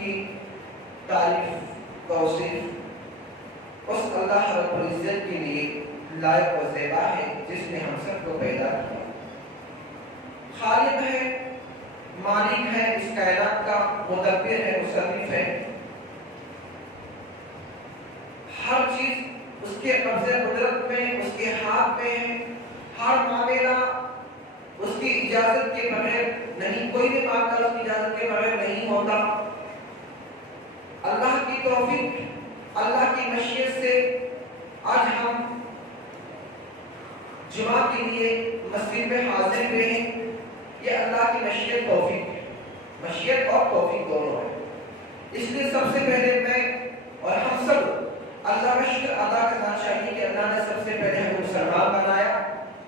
کی تعریف توصیف اس اللہ رب العزت کے لیے لائق و زیبا ہے جس نے ہم سب کو پیدا کیا، خالق ہے، مالک ہے، اس کائنات کا مدبر ہے، مصرف ہے، ہر چیز اس کے قبضے قدرت میں، اس کے ہاتھ میں ہے، ہر معاملہ اس کی اجازت کے بغیر نہیں، کوئی بھی معاملہ اس کی اجازت کے بغیر نہیں ہوتا۔ اللہ کی توفیق، اللہ کی مشیت سے آج ہم جمعہ کے لیے مسجد میں حاضر ہوئے ہیں۔ یہ اللہ کی مشیت توفیق ہے، مشیت اور توفیق دونوں ہے۔ اس لیے سب سے پہلے میں اور ہم سب اللہ کا شکر ادا کرنا چاہیے کہ اللہ نے سب سے پہلے ہمیں مسلمان بنایا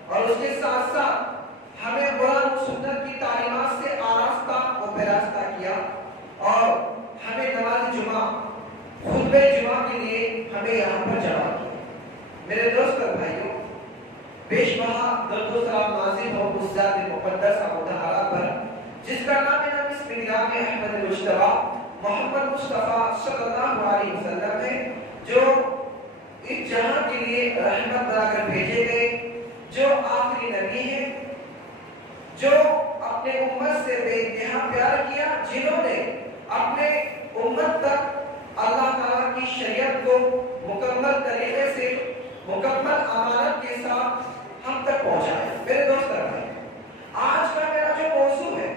اور اس کے ساتھ ساتھ ہمیں قرآن و سنت کی تعلیمات سے آراستہ و پیراستہ کیا اور ہمیں نماز جمعہ، خطبہ جمعہ کے لیے ہمیں یہاں پر جمع کیا۔ میرے دوست اور بھائیوں، بیش بہا درود و سلام نازل ہو اس ذات مقدس مطہرہ پر جس کا نام بسم اللہ احمد المجتبی محمد مصطفیٰ صلی اللہ علیہ وسلم ہے، جو اس جہاں کے لیے رحمت بنا کر بھیجے گئے، جو آخری نبی ہے، جو اپنے امت سے بے انتہا پیار کیا، جنہوں نے اپنے امت تک اللہ تعالیٰ کی شریعت کو مکمل طریقے سے، مکمل امانت کے ساتھ ہم تک پہنچایا۔ میرے دوست بھائی، آج کا میرا جو موضوع ہے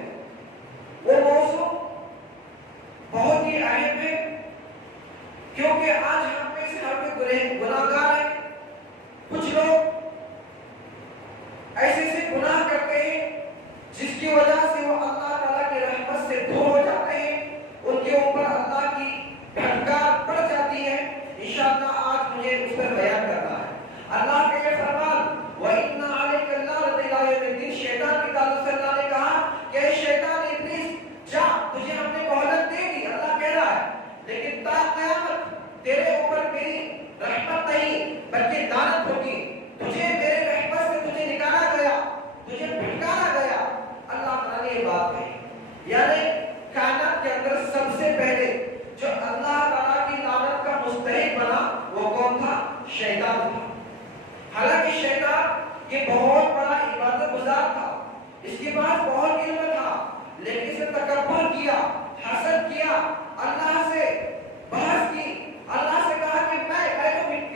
وہ موضوع بہت ہی اہم ہے، کیونکہ آج ہم میں سے ہر کوئی گناہگار ہے۔ کچھ لوگ ایسے سے گناہ کرتے ہیں جس کی وجہ سے وہ اللہ تعالیٰ کی رحمت سے دور ہو جاتے ہیں، ان کے اوپر اللہ کی دھنکار پڑ جاتی ہے۔ انشاءاللہ آج مجھے اس پر بیان کرنا ہے۔ اللہ کے یہ فرمان وَإِنَّ عَلَيْكَ اللَّعْنَةَ إِلَىٰ يَوْمِ الدِّينِ، شیطان کی تعلق سے اللہ نے کہا کہ اے شیطان ابلیس جا، تجھے ہم نے مہلت دے دی، اللہ کہہ رہا ہے، لیکن تا قیامت تیرے اوپر میری رحمت نہیں بلکہ لعنت ہوگی، تجھے میرے رحمت سے تجھے نکالا گیا، تجھے بھٹکایا گیا۔ اللہ تعالیٰ نے یہ بات کہی، یعنی کائنات کے اندر سب سے پہلے جو اللہ تعالیٰ کی لعنت کا مستحق بنا وہ کون تھا؟ شیطان تھا۔ حالانکہ شیطان یہ بہت بڑا عبادت گزار تھا، اس کے پاس بہت علم تھا، لیکن اسے تکبر کیا، حسد کیا، اللہ سے بحث کی، اللہ سے کہا کہ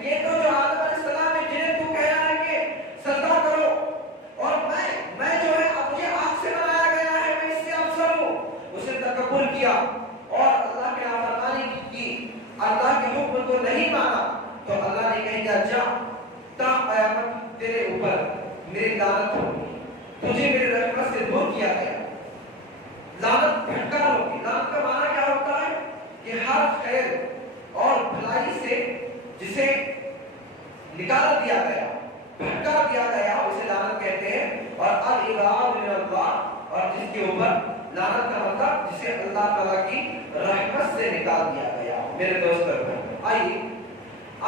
یہ تو جو آدم علیہ السلام ہے جنہیں تو کہہ رہا ہے کہ سجدہ کرو، اور میں جو ہے اب مجھے آگ سے بنایا گیا ہے، میں اس سے افضل ہوں۔ اسے تکبر کیا اور اللہ کی نافرمانی کی، اللہ کے حکم کو نہیں مانا، تو اللہ نے کہا جا تا قیامت تیرے اوپر میری لعنت ہوگی، تجھے میری رحمت سے دور کیا گیا۔ لعنت بھٹکا ہوگی۔ لعنت کا معنی کیا ہوتا ہے؟ کہ ہر خیر اور بھلائی سے جسے نکال دیا گیا، بھٹکا دیا گیا، اسے لعنت کہتے ہیں۔ اور الابعاد من اللہ، اور جس کے اوپر لعنت کا مطلب جسے اللہ تعالیٰ کی رحمت سے نکال دیا گیا۔ میرے دوستو، آئیے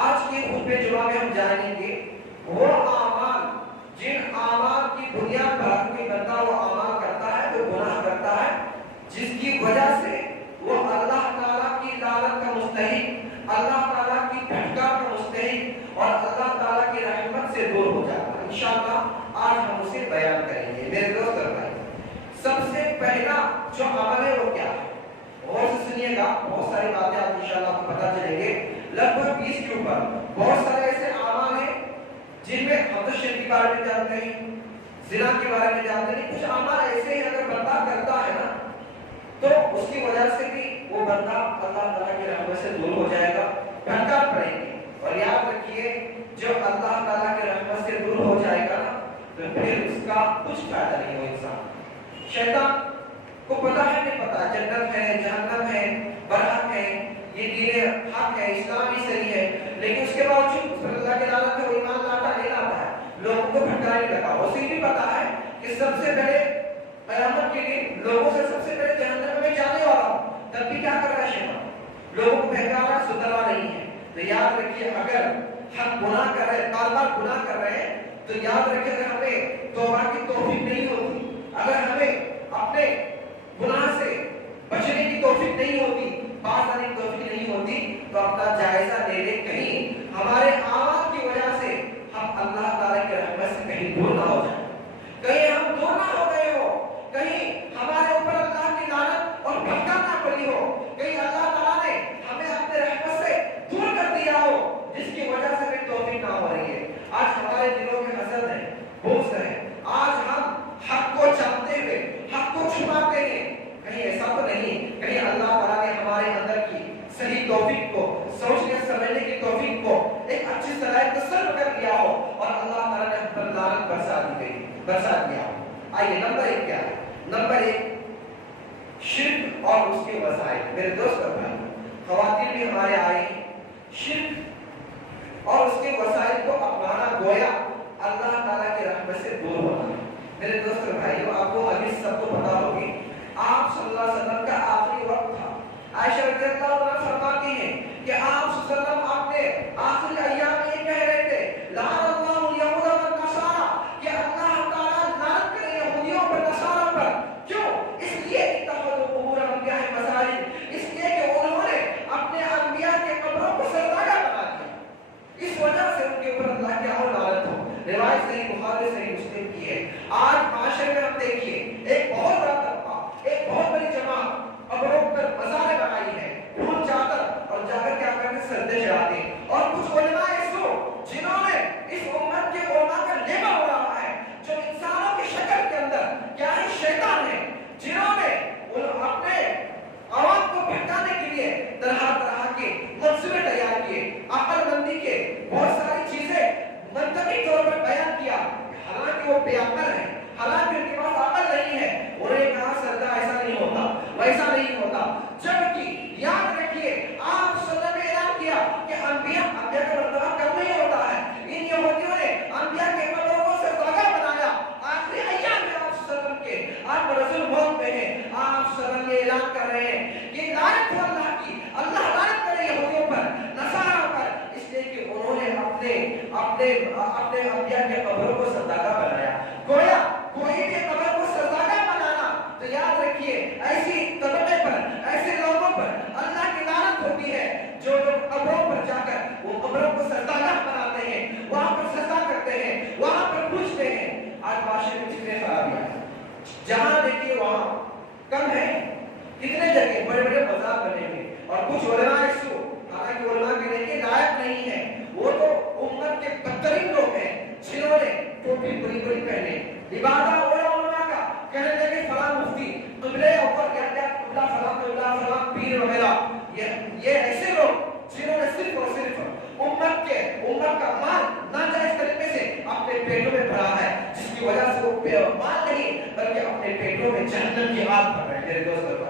آج کے خطبہ جمعہ میں ہم جانیں گے وہ اعمال، جن اعمال کی بنیاد پر کوئی بندہ وہ اعمال کرتا ہے، وہ گناہ کرتا ہے، جس کی وجہ سے وہ اللہ تعالیٰ کی لعنت کا مستحق، اللہ تعالیٰ کی بھٹکار کا مستحق اور اللہ تعالیٰ کی رحمت سے دور ہو جاتا ہے۔ انشاءاللہ آج ہم اسے بیان کریں گے۔ میرے دوست اور بھائی، سب سے پہلا جو عمل ہے وہ کیا ہے؟ غور سے سنیے گا، بہت ساری باتیں آپ انشاءاللہ آپ کو پتہ چلیں گے، لگ بھگ 20 کے اوپر بہت سارے ایسے اعمال ہیں جن میں ہم تو شرک کے بارے میں جانتے ہیں، زنا کے بارے میں جانتے ہیں، کچھ اعمال ایسے ہیں اگر بندہ کرتا ہے نا تو اس کی وجہ سے بھی وہ بندہ اللہ تعالیٰ کی رحمت سے دور ہو جائے گا، بھٹکا پڑے گی۔ اور یاد رکھیے جو اللہ تعالیٰ کی رحمت سے دور ہو جائے گا تو پھر اس کا کچھ فائدہ نہیں ہو انسان۔ شیطان کو پتہ ہے نہیں پتہ، جنت ہے، جہنم ہے، برحق ہے، یہ دین حق ہے، اسلام ہی صحیح ہے، لیکن اس کے باوجود اس پر اللہ کی لعنت ہے، وہ ایمان لاتا نہیں لاتا ہے، لوگوں کو بھٹکانے لگا۔ اسے بھی پتا ہے کہ سب سے پہلے قیامت کے دن لوگوں سے سب سے پہلے جہنم میں جانے والا ہوں، تب بھی کیا کر رہا ہے شیطان؟ لوگوں کو بہکا رہا ہے، سدھروا نہیں ہے۔ تو یاد رکھیے اگر ہم گناہ کر رہے ہیں، بار بار گناہ کر رہے ہیں، تو یاد رکھیے اگر ہمیں توبہ کی توفیق نہیں ہوتی، اگر ہمیں اپنے گناہ سے بچنے کی توفیق نہیں ہوتی، آئیے نمبر 1 کیا ہے؟ نمبر 1 شرک اور اس کے وسائل. میرے دوست اور بھائی خواتین بھی ہمارے آئے ہیں. شرک اور اس کے وسائل کو اپنانا گویا اللہ تعالیٰ کی رحمت سے دور ہونا. میرے دوست اور بھائیو آپ کو حدیث سب کو پتا ہوگی. آپ صلی اللہ علیہ وسلم کا آخری وقت تھا. عائشہ رضی اللہ عنہا فرماتی ہیں کہ آپ صلی اللہ علیہ وسلم اپنے آخری ایام میں یہ کہہ رہے تھے لعن اللہ الیہود والنصارى کہ اللہ تعالیٰ لعنت کرے یہودیوں پر نصارہ پر. کیوں؟ اس لیے اتخذوا قبور انبیاء مساجد, اس لیے کہ انہوں نے اپنے انبیاء کے قبروں کو سجدہ بنا دیا. اس وجہ سے ان کے اوپر اللہ کی اور لعنت ہو. روایت صحیح بخاری صحیح مسلم کی ہے. آج معاشرے میں ہم دیکھیے ایک بہت بڑا طبقہ, ایک بہت بڑی جماعت قبروں پر مزاریں بنائی ہے, پھول چادر اور جا کر کیا کرتے ہیں سجدے چڑھاتے ہیں. اور کچھ علماء ایسو جنہوں نے اس امت کے علماء کا لیبل ہو رہا ہے جو انسانوں کی شکل کے اندر کیا ہے شیطان ہے, جنہوں نے اپنے عوام کو بھٹکانے کے لیے طرح طرح کے منصوبے تیار کیے, عقل مندی کے بہت ساری چیزیں منطقی طور پر بیان کیا. حالانکہ وہ بے عقل ہیں, حالانکہ ان کے پاس عقل نہیں ہے. انہوں نے کہا سجدہ ایسا نہیں ہوتا, ویسا نہیں ہوتا. جبکہ یاد رکھیے آپ صلی اللہ علیہ وسلم نے اعلان کیا کہ انبیاء کا مرتبہ کم نہیں ہوتا ہے. ان یہودیوں نے انبیاء کے قبروں کو سجدہ بنایا. آخری ایام میں آپ صلی اللہ علیہ وسلم کے آپ رسول موت میں ہیں, آپ صلی اللہ علیہ وسلم یہ اعلان کر رہے ہیں کہ لعنت ہو اللہ کی, اللہ لعنت کرے یہودیوں پر نصارہ پر, اس لیے کہ انہوں نے اپنے انبیاء کے قبروں کو سجدہ بنایا. گویا کوئی بھی قبر کو سجدہ بنانا تو یاد رکھیے ایسی طبقے پر, ایسے لوگوں پر اللہ کی لعنت ہوتی ہے جو لوگ قبروں پر جا کر وہ قبروں کو سجدہ بناتے ہیں, وہاں پر سجدہ کرتے ہیں, وہاں پر پوچھتے ہیں. آج معاشرے میں کتنے خرابیاں ہیں, جہاں دیکھیے وہاں کم ہے, کتنے جگہ بڑے بڑے بازار بنے ہوئے. اور کچھ علماء ایسو حالانکہ علماء کے لیے لائق نہیں ہے, وہ تو امت کے بدترین لوگ ہیں جنہوں نے ٹوپی بڑی بڑی پہنے, لبادہ اوڑا علماء کا, کہنے لگے فلاں مفتی قبلے اوپر کیا کیا قبلہ فلاں پیر وغیرہ. یہ ایسے لوگ جنہوں نے صرف اور صرف امت کا مال ناجائز طریقے سے اپنے پیٹوں میں بھرا ہے, جس کی وجہ سے وہ مال نہیں بلکہ اپنے پیٹوں میں جہنم کی آگ بھر رہے ہیں. میرے دوستو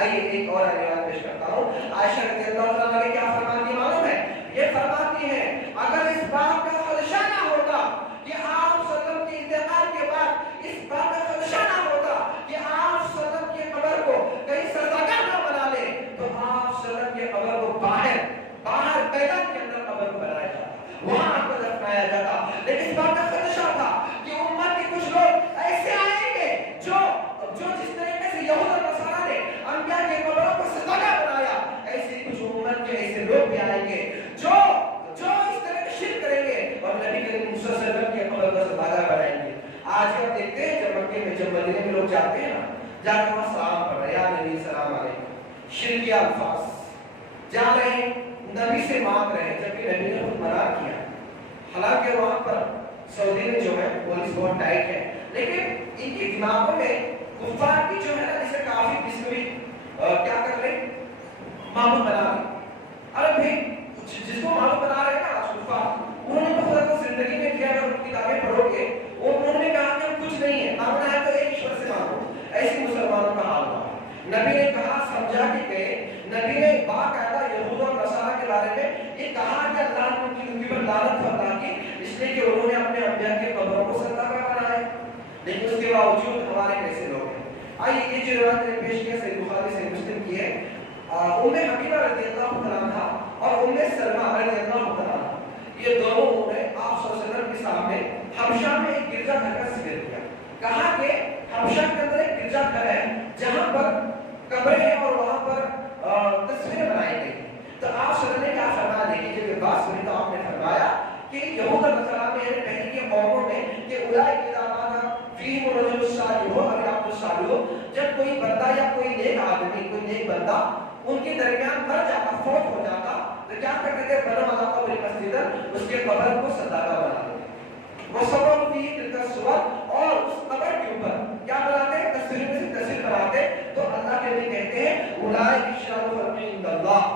آئیے ایک اور روایت پیش کرتا ہوں. عائشہ رضی اللہ عنہا نے کیا فرماتی معلوم ہے؟ یہ فرماتی ہے اگر اس بات کا خدشہ نہ ہوتا کہ آپ صلی اللہ علیہ وسلم کے انتقال کے بعد اس بات کا خدشہ نہ ہوتا کہ آپ صلی اللہ علیہ وسلم کی قبر کو کہیں سجدہ نہ بنا لے تو آپ صلی اللہ علیہ وسلم کی قبر کو باہر میدان کے اندر قبر کو بنایا جاتا, وہاں آپ کو دفنایا جاتا. لیکن اس بات کا خدشہ تھا کہ امت کے کچھ لوگ ایسے آئیں گے جو جس طریقے سے یہود اور نصارہ نے انبیاء کے قبروں کو سجدہ بنایا, ایسے کچھ امت کے ایسے لوگ بھی آئیں گے جو اس طرح کے شرک کریں گے اور نبی کریم صلی اللہ علیہ وسلم کے قبر کو سجدہ بنائیں گے. آج ہم دیکھتے ہیں جب مکے میں جب مدینے میں لوگ جاتے ہیں نا, جا کر وہاں سلام پڑھ رہے ہیں, یا نبی السلام علیکم, شرکی الفاظ جا رہے ہیں, نبی سے مانگ رہے ہیں, جبکہ نبی نے خود منع کیا. حالانکہ وہاں پر سعودی میں جو ہے پولیس بہت ٹائٹ ہے, لیکن ان کی دماغوں میں کفار کی جو ہے نا جسے کافی جس کو بھی کیا کر رہے معمول بنا رہے. ارے بھائی جس کو معمول بنا رہے ہیں نا آج کفار, انہوں نے تو خدا کو زندگی میں کیا, اگر کتابیں پڑھو گے انہوں نے کہا کہ ہم کچھ نہیں ہے, مانگنا ہے تو ایک ایشور سے مانگو. ایسے مسلمانوں کا حال ہوا. نبی نے کہا سمجھا کے گئے, نبی نے باقاعدہ یہود اور نصارہ کے بارے میں یہ کہا کہ اللہ نے ان کی پر لعنت اللہ کی, اس لیے کہ انہوں نے اپنے انبیاء کے قبروں کو سجدہ بنایا. لیکن اس کے باوجود ہمارے کیسے لوگ ہیں. آئیے یہ جو روایت نے پیش کیا صحیح بخاری صحیح مسلم کی ہے. ام حبیبہ رضی اللہ عنہا اور ام سلمہ رضی اللہ عنہا, یہ دونوں نے آپ صلی اللہ علیہ وسلم کے سامنے حبشہ میں ایک گرجا گھر کا ذکر کیا. کہا کہ حبشہ کے اندر ایک گرجا گھر ہے جہاں پر قبریں ہیں اور وہاں پر تصویریں بنائی گئی. تو آپ صلی اللہ علیہ وسلم نے کیا فرمایا, دیکھیے جب بات سنی تو آپ نے فرمایا کہ یہود اور نصارہ میں یعنی پہلے کی قوموں میں کہ اولئک اذا مات فیہم الرجل الصالح او العبد الصالح, جب کوئی بندہ یا کوئی نیک آدمی, کوئی نیک بندہ ان کے درمیان مر جاتا, فوت ہو جاتا, تو کیا کرتے تھے, بنا والا قبر مسجد, اس کے قبر کو سجدہ بنا دیتے. وہ سب بھی تلک الصور, اور اس قبر کے اوپر کیا بناتے ہیں, تصویر سے تصویر بناتے. تو اللہ کے لیے کہتے ہیں اولئک شرار عند اللہ,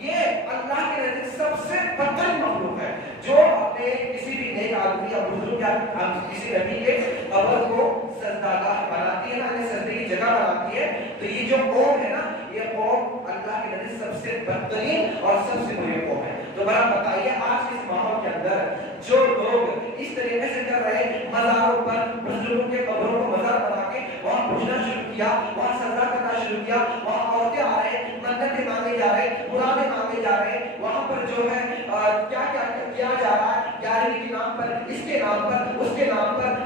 یہ اللہ کے نزدیک سب سے بدترین مخلوق ہے جو اپنے کسی بھی نیک آدمی یا بزرگ یا کسی نبی کے قبر کو آتی ہے تو یہ جو قوم ہے نا یہ قوم اللہ کے نزدیک سب سے بدترین اور سب سے بری قوم ہے. تو بڑا بتائیے آج کے اس ماحول کے اندر جو لوگ اس طریقے سے کر رہے مزاروں پر بزرگوں کے قبروں کو مزار بنا کے وہاں پوجنا شروع کیا, وہاں سجدہ کرنا شروع کیا, وہاں عورتیں آ رہے منتیں مانگے جا رہے مرادیں مانگے جا رہے, وہاں پر جو ہے کیا کیا کیا جا رہا ہے گیارہویں کے نام پر, اس کے نام پر, اس کے نام پر,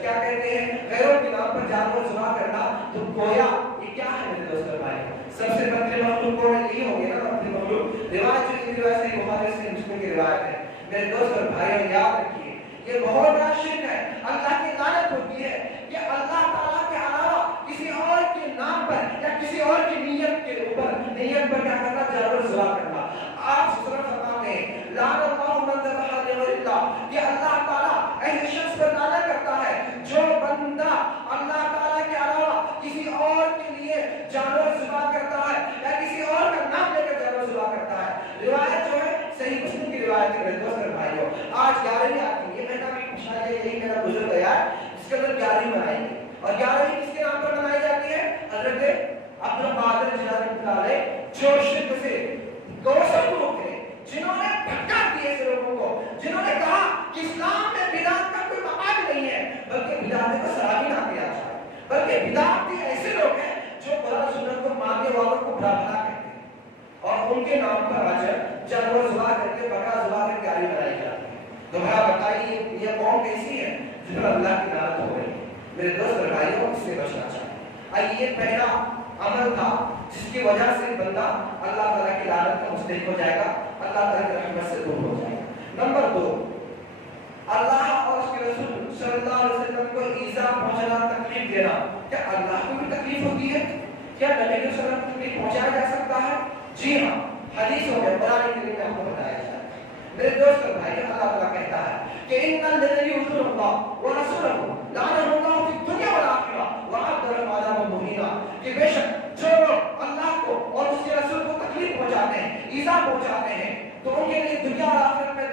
کیا کہتے ہیں غیروں کے نام پر جانور ذبح کرنا. تو گویا یہ کیا ہے میرے دوستوں بھائی, سب سے بدترین مخلوق کون ہے؟ یہی ہو گیا نا بدترین مخلوق. روایت جو اس روایت سے بخاری سے مسلم کی روایت ہے میرے دوست اور بھائیوں یاد رکھیے یہ بہت بڑا شرک ہے. اللہ کی لعنت ہوتی ہے کہ اللہ تعالیٰ کے علاوہ کسی اور کے نام پر یا کسی اور کی نیت کے اوپر نیت پر کیا کرنا جانور ذبح کرنا. آپ صرف فرماتے ہیں لعن اللہ من ذبح لغیر اللہ کہ اللہ تعالیٰ ایسے شخص پر لعنت کرتا ہے جو بندہ اللہ تعالیٰ کے علاوہ کسی اور کے لیے جانور ذبح کرتا ہے یا کسی اور کا نام لے کر جانور ذبح کرتا ہے. روایت جو ہے صحیح مسلم کی روایت ہے میرے دوست اور بھائیوں. آج 11ویں آتی ہے, یہ مہینہ بھی پوچھا جائے یہی میرا گزر گیا ہے اس کے اندر 11ویں منائی گئی اور 11ویں کس کے نام پر منائی جاتی ہے؟ حضرت عبد القادر جیلانی رحمۃ اللہ علیہ جو شرک سے دوسرے لوگ تھے جنہوں نے بھٹکا دیے ایسے لوگوں کو, جنہوں نے کہا کہ اسلام میں بدعت کا کوئی مقام نہیں ہے بلکہ بدعت کو سراغی نہ کیا جائے, بلکہ بدعت بھی ایسے لوگ ہیں جو قرآن سنت کو ماننے والوں کو برا بھلا کہتے ہیں اور ان کے نام پر آج جانور ذبح کر کے بکرا ذبح کر کے آری بنائی جاتی ہے. تو بھیا بتائیے یہ قوم کیسی ہے جن پر اللہ کی لعنت ہو رہی ہے. میرے دوست اور بھائیوں اس سے بچنا چاہیے. یہ پہلا عمل تھا جس کی وجہ سے بندہ اللہ تعالیٰ کی لعنت کا مستحق ہو جائے گا, اللہ تعالیٰ کی رحمت سے دور ہو جائے گا. نمبر 2, اللہ اور اس کے رسول صلی اللہ علیہ وسلم کو ایذا پہنچانا, تکلیف دینا. کیا اللہ کو بھی تکلیف ہوتی ہے؟ کیا نبی صلی اللہ علیہ وسلم کو تکلیف پہنچایا جا سکتا ہے؟ جی ہاں, حدیثوں میں قرآن کریم میں ہم کو بتایا جاتا ہے. میرے دوست اور بھائی اللہ تعالیٰ کہتا ہے کہ ان الذين يؤذون الله ورسوله لعنهم الله في الدنيا والآخرة وأعد لهم عذابا مهينا. کہ بے شک جو لوگ اللہ کو اور اس کے رسول کو تکلیف پہنچاتے ہیں, ایذا پہنچاتے ہیں, تو ان کے لیے دنیا اور آخرت میں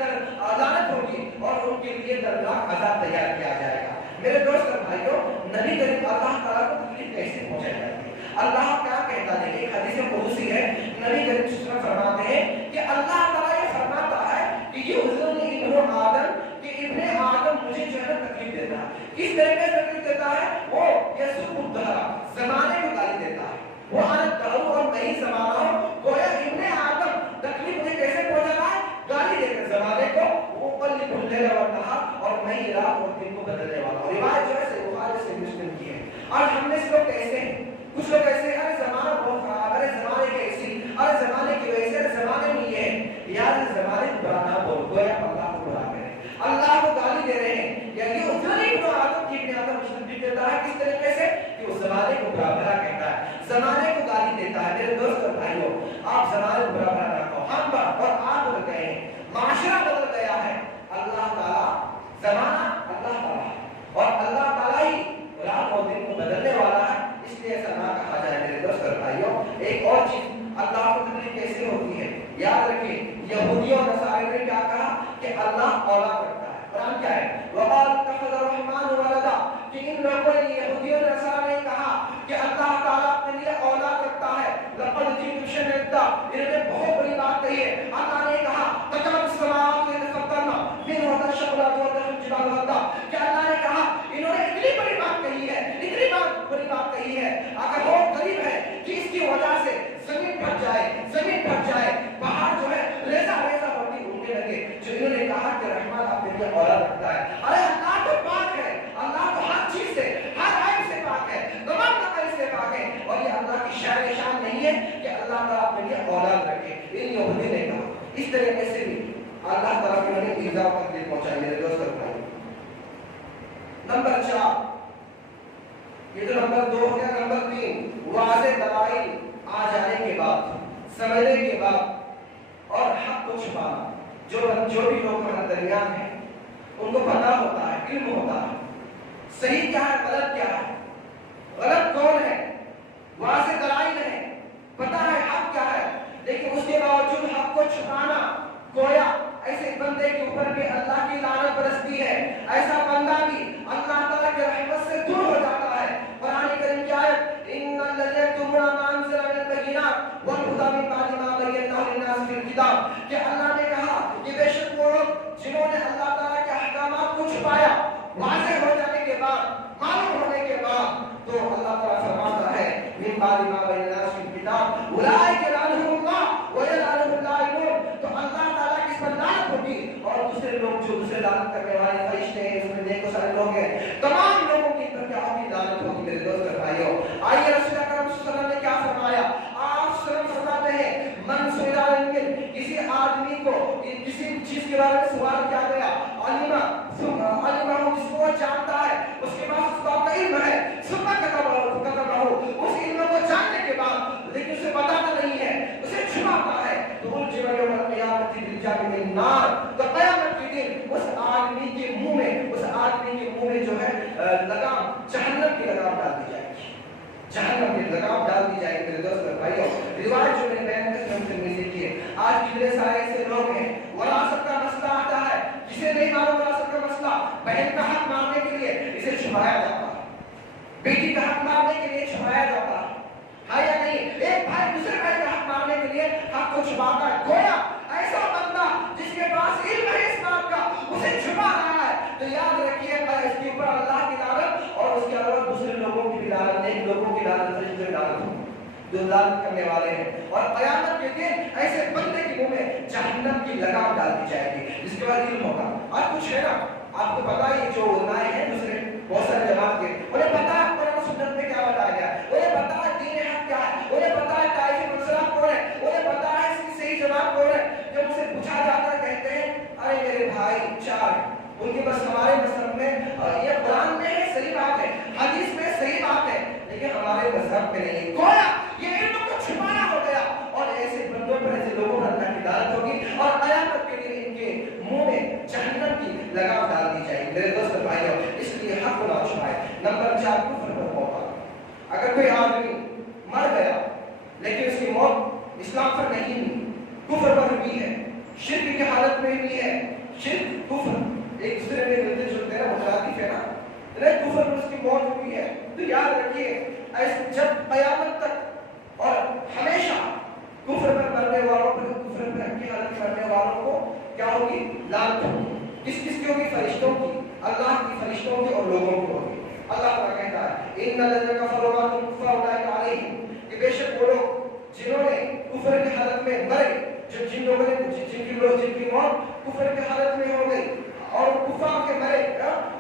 لعنت ہوگی اور ان کے لیے دردناک عذاب تیار کیا جائے گا. میرے دوست اور بھائیوں نبی کریم اللہ تعالیٰ کو تکلیف کیسے پہنچائی جاتی ہے؟ اللہ کیا کہتا ہے؟ ایک حدیث قدسی ہے, نبی کریم صلی اللہ علیہ وسلم فرماتے ہیں کہ اللہ تعالیٰ یہ فرماتا ہے کہ یہ حضرت ابن آدم کہ ابن آدم مجھے جو ہے تکلیف دیتا ہے. کس طریقے سے تکلیف دیتا ہے؟ وہ یسب الدہر, زمانے کو گالی دیتا ہے. وہ انا الدہر اور نہیں زمانہ ہوں. گویا ابن آدم تکلیف مجھے کیسے پہنچا رہا ہے؟ گالی دے کر زمانے کو. وہ قلب اللیل والنہار اور میں رات اور دن کو بدلنے والا ہوں. روایت جو ہے صحیح بخاری سے مسلم کی ہے. اور ہم میں سے لوگ کیسے ہیں؟ کچھ لوگ ایسے ہیں ارے زمانہ بہت خراب ہے, ارے زمانے کیسی, ارے زمانے کی وجہ سے, ارے زمانے میں یہ ہے. یار زمانے کو برا نہ بول, گویا اللہ کو برا کرے, اللہ کو گالی دے رہے ہیں. یا یہ اتنا ہی برا آدم کی ابن آدم مسلم دیتا ہے کس طریقے سے کہ وہ زمانے کو برا بھلا کہتا ہے, زمانے کو گالی دیتا ہے. میرے دوست اور بھائیوں آپ زمانے کو برا بھلا نہ کہو. ہم اور آپ بدل گئے ہیں, معاشرہ بدل گیا ہے. اللہ تعالیٰ زمانہ اللہ تعالیٰ اور اللہ تعالیٰ ہی رات اور دن کو بدلنے والا ہے, اس لیے ایسا نہ کہا جائے. میرے دوست اور بھائیوں ایک اور چیز اللہ کو تکلیف کیسے ہوتی ہے یاد رکھیے. یہودیوں اور نصارے نے کیا کہا کہ اللہ اولاد رکھتا ہے. قرآن کیا ہے؟ وقال اتخذ الرحمن ولدا, کہ ان لوگوں نے یہودیوں اور نصارے نے کہا کہ اللہ تعالیٰ اپنے لیے اولاد رکھتا ہے. لقد جئتم شيئا ندا, انہوں نے بہت بڑی بات کہی ہے. اللہ نے کہا تکاد السماوات يتفطرن منه وتنشق الارض وتخر الجبال هدا, کہ اللہ نے کہا انہوں نے اتنی بڑی بات کہی ہے, اتنی بڑی بات کہی ہے, اگر وہ قریب ہے کہ اس کی وجہ سے زمین پھٹ جائے, زمین پھٹ جائے, پہاڑ جو ہے ریزہ ریزہ ہوتی گھومنے لگے. جو انہوں نے کہا کہ رحمان اپنے لیے اولاد رکھتا ہے. ارے اللہ تو پاک ہے, اللہ تو ہر چیز سے ہر عیب سے پاک ہے, تمام نقائص سے پاک ہے, اور یہ اللہ کی شان نہیں ہے کہ اللہ تعالیٰ اپنے لیے اولاد رکھے. ان یہودی نے کہا. اس طریقے سے بھی اللہ تعالیٰ کی نے ایذا و تکلیف پہنچائی. میرے دوست اور بھائی نمبر 4, یہ تو نمبر 2 ہو گیا. نمبر 3 واضح دلائل آ جانے کے بعد, سمجھنے کے بعد اور حق کو چھپانا. جو بھی لوگ درمیان ہیں ان کو پتہ ہوتا ہے, علم ہوتا ہے صحیح کیا ہے غلط کیا ہے, غلط کون ہے, واضح دلائل ہے, پتہ ہے حق کیا ہے, لیکن اس کے باوجود حق کو چھپانا. گویا ایسے بندے کے اوپر بھی اللہ کی لعنت برستی ہے. ایسا بندہ بھی اللہ تعالیٰ کی رحمت سے دور ہو جاتا ہے. قرآن کریم کی آیت ان بعد ما بينا في الكتاب اولئك يلعنهم الله ويلعنهم اللائنون. تو اللہ تعالیٰ کی اس پر لعنت ہوگی اور دوسرے لوگ جو دوسرے لعنت کرنے والے فرشتے ہیں، اس میں دیکھو سارے لوگ ہیں، تمام لوگوں کی پر کیا ہوگی؟ لعنت ہوگی میرے دوست اور بھائیوں. آئیے رسول اکرم صلی اللہ علیہ وسلم نے کیا فرمایا؟ آپ فرماتے ہیں من سئل عن العلم، کسی آدمی کو کسی چیز کے بارے میں سوال کیا گیا، علم جس کو وہ جانتا ہے، اس کے پاس اس بات کا علم ہے، سننا کتب رہو، اس علم کو جاننے کے بعد لیکن اسے بتانا نہیں ہے، اسے چھپاتا ہے، تو الجم یوم القیامت بالجام من النار، تو قیامت کے دن اس آدمی کے منہ میں جو ہے لگام، جہنم کی لگام ڈال دی جائے گی، جہنم کی لگام ڈال دی جائے گی. میرے دوست اور بھائیوں، روایت جو میں نے بیان کی ہے، آج کتنے سارے ایسے لوگ ہیں وراثت کا مسئلہ آتا ہے، جسے نہیں معلوم وراثت کا مسئلہ، بہن کا حق ماننے کے لیے اسے چھپایا جاتا ہے، بیٹی کا حق ماننے کے لیے چھپایا جاتا ہے یا نہیں؟ ایک بھائی دوسرے بھائی کا حق ماننے کے لیے حق کو چھپاتا ہے. گویا ایسا بندہ جس کے پاس علم ہے اس بات کا، اسے چھپا رہا ہے، تو یاد رکھیے اس کے اوپر اللہ کی لعنت اور اس کے علاوہ دوسرے لوگوں کی بھی لعنت، نیک لوگوں کی لعنت، فرشتوں کی لعنت ہوگی جو لعنت کرنے والے ہیں. اور قیامت کے دن ایسے بندے کے منہ میں جہنم کی لگام ڈال دی جائے گی جس کے بعد علم ہوگا. آج کچھ ہے نا، آپ کو پتا ہے جو علماء ہیں دوسرے بہت سارے جماعت کے، انہیں پتا ہے قرآن و سنت میں کیا بتایا گیا، انہیں پتا ہے دین حق کیا ہے، انہیں پتا ہے طائفی منصرف کون ہے، انہیں پتا ہے اس کی صحیح جماعت کون ہے. جب اسے پوچھا جاتا ہے کہتے ہیں ارے میرے بھائی چار، ان کے بس ہمارے مذہب میں یہ قرآن میں ہے صحیح بات ہے، حدیث میں صحیح بات ہے، لیکن ہمارے مذہب میں نہیں ہے. گویا یہ علم کو چھپانا ہو گیا اور ایسے بندوں پر، ایسے لوگوں پر اللہ کی لعنت ہوگی اور قیامت کے دن ان کے منہ میں جہنم کی لگام ڈال دی جائے گی. میرے دوست بھائیوں، اس لیے حق کو نہ چھپائے. نمبر 4، کفر پر موت. اگر کوئی آدمی مر گیا لیکن اس کی موت اسلام پر نہیں ہوئی، کفر پر ہوئی ہے، شرک کی حالت میں ہوئی ہے، شرک کفر ایک دوسرے میں ملتے جلتے ہیں، مترادف ہے نا، لیکن کفر پر اس کی موت ہوئی ہے، تو یاد رکھیے جب قیامت تک اور ہمیشہ کفر پر مرنے والوں پر، کفر پر کی حالت میں مرنے والوں کو کیا ہوگی؟ لعنت ہوگی. کس کی ہوگی؟ فرشتوں کی، اللہ کی، فرشتوں کی اور لوگوں کی ہوگی. اللہ تعالیٰ کہتا ہے ان الذین کفروا وماتوا فاولئک علیہم، کہ بے شک وہ لوگ جنہوں نے کفر کی حالت میں مرے، جن لوگوں نے جن کی موت کفر کی حالت میں ہو گئی اور کفار کے مرے،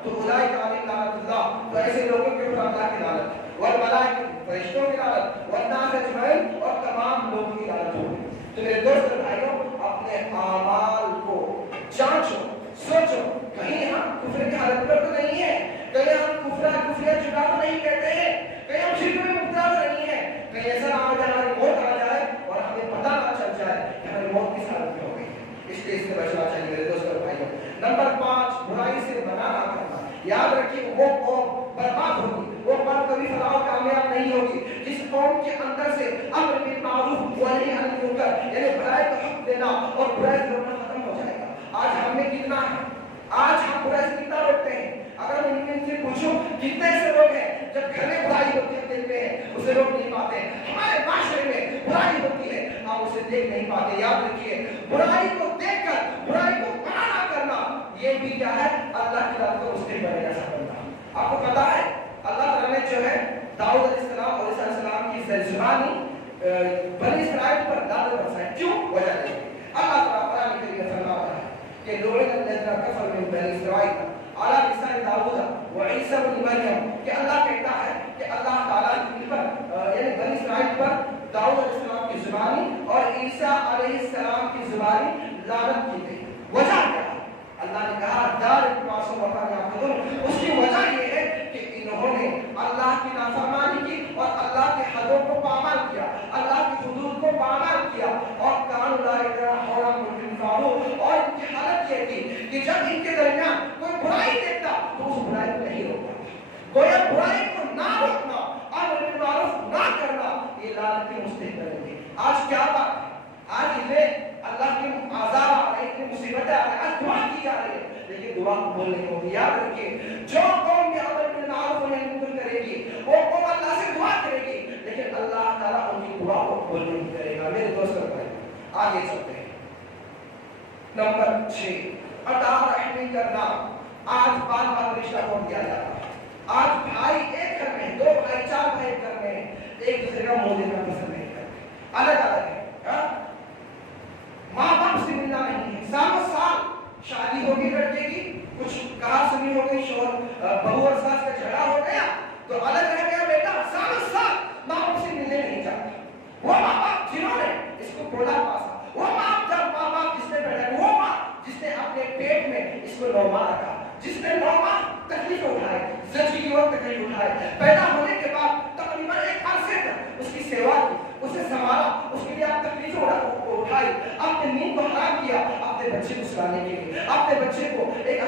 تو اولئک علیہم لعنت اللہ، تو ایسے لوگوں کے اوپر اللہ کی لعنت، والملائکہ، فرشتوں کی لعنت، والناس اجمعین، اور تمام لوگوں کی لعنت ہوگی. تو میرے دوست اور بھائیوں، اپنے اعمال کو جانچو، سوچو، کہیں ہم کفر کی حالت پر تو نہیں ہے، کہیں ہم کفریہ جدا تو نہیں کہتے ہیں، کہیں ہم شرک میں مبتلا تو نہیں ہے، کہیں ایسا نہ ہو جائے ہماری موت آ جائے اور ہمیں پتہ نہ چل جائے کہ ہماری موت کس حالت میں ہو گئی. اس لیے اس سے بچنا چاہیے میرے دوست اور بھائیوں. نمبر 5، برائی سے منع نہ کرنا. یاد رکھیے وہ قوم برباد ہوگی، وہ قوم کبھی فلاح و کامیاب نہیں ہوگی جس قوم کے اندر سے امر بالمعروف ونہی عن المنکر، یعنی برائی کا حکم دینا اور برائی سے روکنا ختم ہو جائے گا. آج ہم نے کتنا ہے، آج ہم برائی سے کتنا روکتے ہیں؟ اگر ہم ان سے پوچھو کتنے ایسے لوگ ہیں جب گھر میں برائی ہوتی ہے دیکھتے ہیں اسے روک نہیں پاتے، ہمارے معاشرے میں برائی ہوتی ہے ہم اسے دیکھ نہیں پاتے. یاد رکھیے برائی کو دیکھ کر برائی کو منع نہ کرنا، یہ بھی کیا ہے؟ اللہ کی رات کو مسلم بنے جیسا بننا. آپ کو پتا ہے اللہ تعالیٰ نے جو ہے داؤد علیہ السلام اور عیسیٰ علیہ السلام کی زبانی بنی اسرائیل پر داد برسائے. کیوں؟ وجہ نہیں. اللہ تعالیٰ قرآن کریم میں فرماتا ہے کہ لوگوں الذین کفروا من بنی اسرائیل علی لسان داؤد و عیسی بن مریم، کہ اللہ کہتا ہے کہ اللہ تعالیٰ کی پر یعنی بنی اسرائیل پر داؤد علیہ السلام کی زبانی اور عیسیٰ علیہ السلام کی زبانی لعنت کی گئی. وجہ کیا ہے؟ اللہ نے کہا ذالک ما عصوا وكانوا يعتدون، اس کی وجہ یہ ہے کہ انہوں نے اللہ کی نافرمانی کی اور اللہ کی حدوں کو پامال کیا، اللہ کی حدود کو پامال کیا، اور کانوا لا يتناهون عن المعروف، اور ان کی حالت یہ تھی کہ جب ان کے درمیان کوئی برائی دیکھتا تو اس برائی کو نہیں روکتا. گویا برائی کو نہ روکنا، امر بالمعروف نہ کرنا، یہ لعنت کے مستحق کریں گے. آج کیا بات ہے؟ آج انہیں اللہ کی عذاب آ رہے ہیں، مصیبتیں آ رہی ہیں، آج دعا کی جا رہی ہے لیکن دعا قبول نہیں ہوگی. یاد رکھیے جو قوم یہ امر بالمعروف و نہی عن المنکر کرے گی وہ قوم اللہ سے دعا کرے گی لیکن اللہ تعالیٰ ان کی دعا کو قبول نہیں کرے گا. میرے دوست اور بھائی آگے چلتے ہیں. نمبر 6، عطا رحمی کرنا. آج بار بار رشتہ توڑ دیا جاتا ہے. آج بھائی ایک گھر میں، 2 بھائی 4 بھائی گھر میں ایک دوسرے کا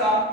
7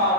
8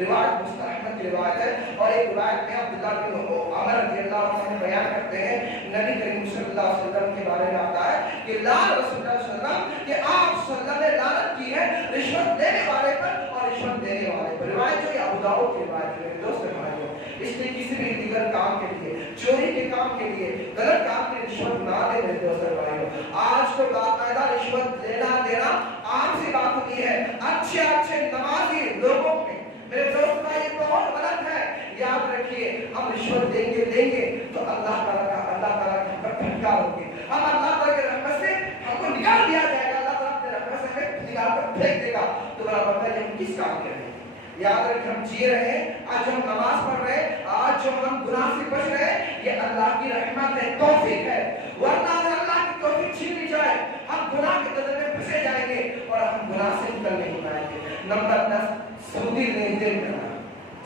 روایت مسلم احمد کی روایت ہے، اور ایک روایت میں عبداللہ بن عمر رضی اللہ عنہ بیان کرتے ہیں، نبی کریم صلی اللہ علیہ وسلم کے بارے میں آتا ہے کہ لعن رسول اللہ صلی اللہ علیہ وسلم کہ آپ صلی اللہ علیہ وسلم نے لعنت کی ہے رشوت دینے والے پر اور رشوت دینے والے پر۔ روایت جو یہ ابو داؤد کی روایت ہے دوست بھائیوں، اس لیے کسی بھی دیگر کام کے لیے، چوری کے کام کے لیے، غلط کام کے رشوت نہ دے میرے دوست بھائیوں۔ آج تو باقاعدہ رشوت لینا دینا عام سی بات ہوئی ہے اچھے اچھے نمازی لوگوں میں۔ میرے دوست بھائی یہ بہت غلط ہے، یاد رکھیے ہم رشوت دیں گے تو اللہ تعالیٰ کی پر پھٹکار ہوگی، ہم اللہ تعالیٰ کی رحمت سے ہم کو نکال دیا جائے گا، اللہ تعالیٰ اپنے رحمت سے ہمیں نکال کر پھینک دے گا۔ تو بڑا پتہ ہے ہم کس کام کے رہے ہیں؟ یاد رکھیں ہم جی رہے ہیں، آج ہم نماز پڑھ رہے ہیں، آج جو ہم گناہ سے بچ رہے ہیں، یہ اللہ کی رحمت ہے، توفیق ہے، ورنہ اگر اللہ کی توفیق چھین لی جائے ہم گناہ کے دلدل میں پھنسے جائیں گے اور ہم گناہ سے نکل نہیں پائیں گے۔ نمبر 10 سودی لین دین کرنا،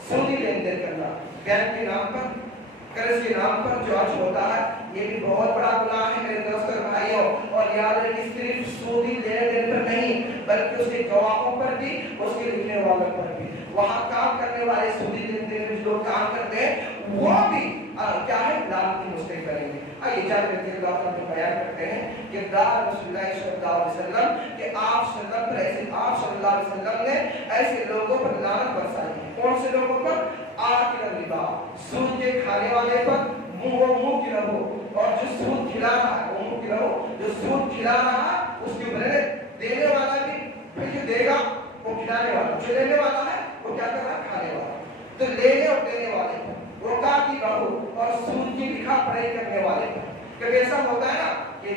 سودی لین دین کرنا، بینک کے نام پر، قرض کے نام پر جو آج ہوتا ہے یہ بھی بہت بڑا گناہ ہے میرے دوست اور بھائیوں۔ اور یاد رکھیں صرف سودی لین دین پر نہیں بلکہ اس کے گواہوں پر بھی، اس کے لکھنے والوں پر بھی، وہاں کام کرنے والے سودی لین دین میں جو لوگ کام کرتے ہیں وہ بھی کیا ہے لعنت کی مستحق کریں گے۔ آئیے جان رضی اللہ عنہ بیان کرتے ہیں کہ دار رسول اللہ صلی اللہ علیہ وسلم کہ آپ صلی اللہ علیہ وسلم نے ایسے لوگوں پر لعنت برسائی ہے۔ کون سے لوگوں پر؟ آکل الربا، سود کے کھانے والے پر منہ کی رہو، اور جو سود کھلا رہا ہے وہ منہ کی رہو، جو سود کھلا رہا ہے اس کے بدلے دینے والا بھی پھر جو دے گا وہ کھلانے والا، جو لینے والا ہے وہ کیا کر رہا ہے؟ کھانے والا۔ تو لینے اور دینے والے پر روکا کی رہو، اور سود کی لکھا پڑھائی کرنے والے پر، کیونکہ ایسا ہوتا ہے نا کہ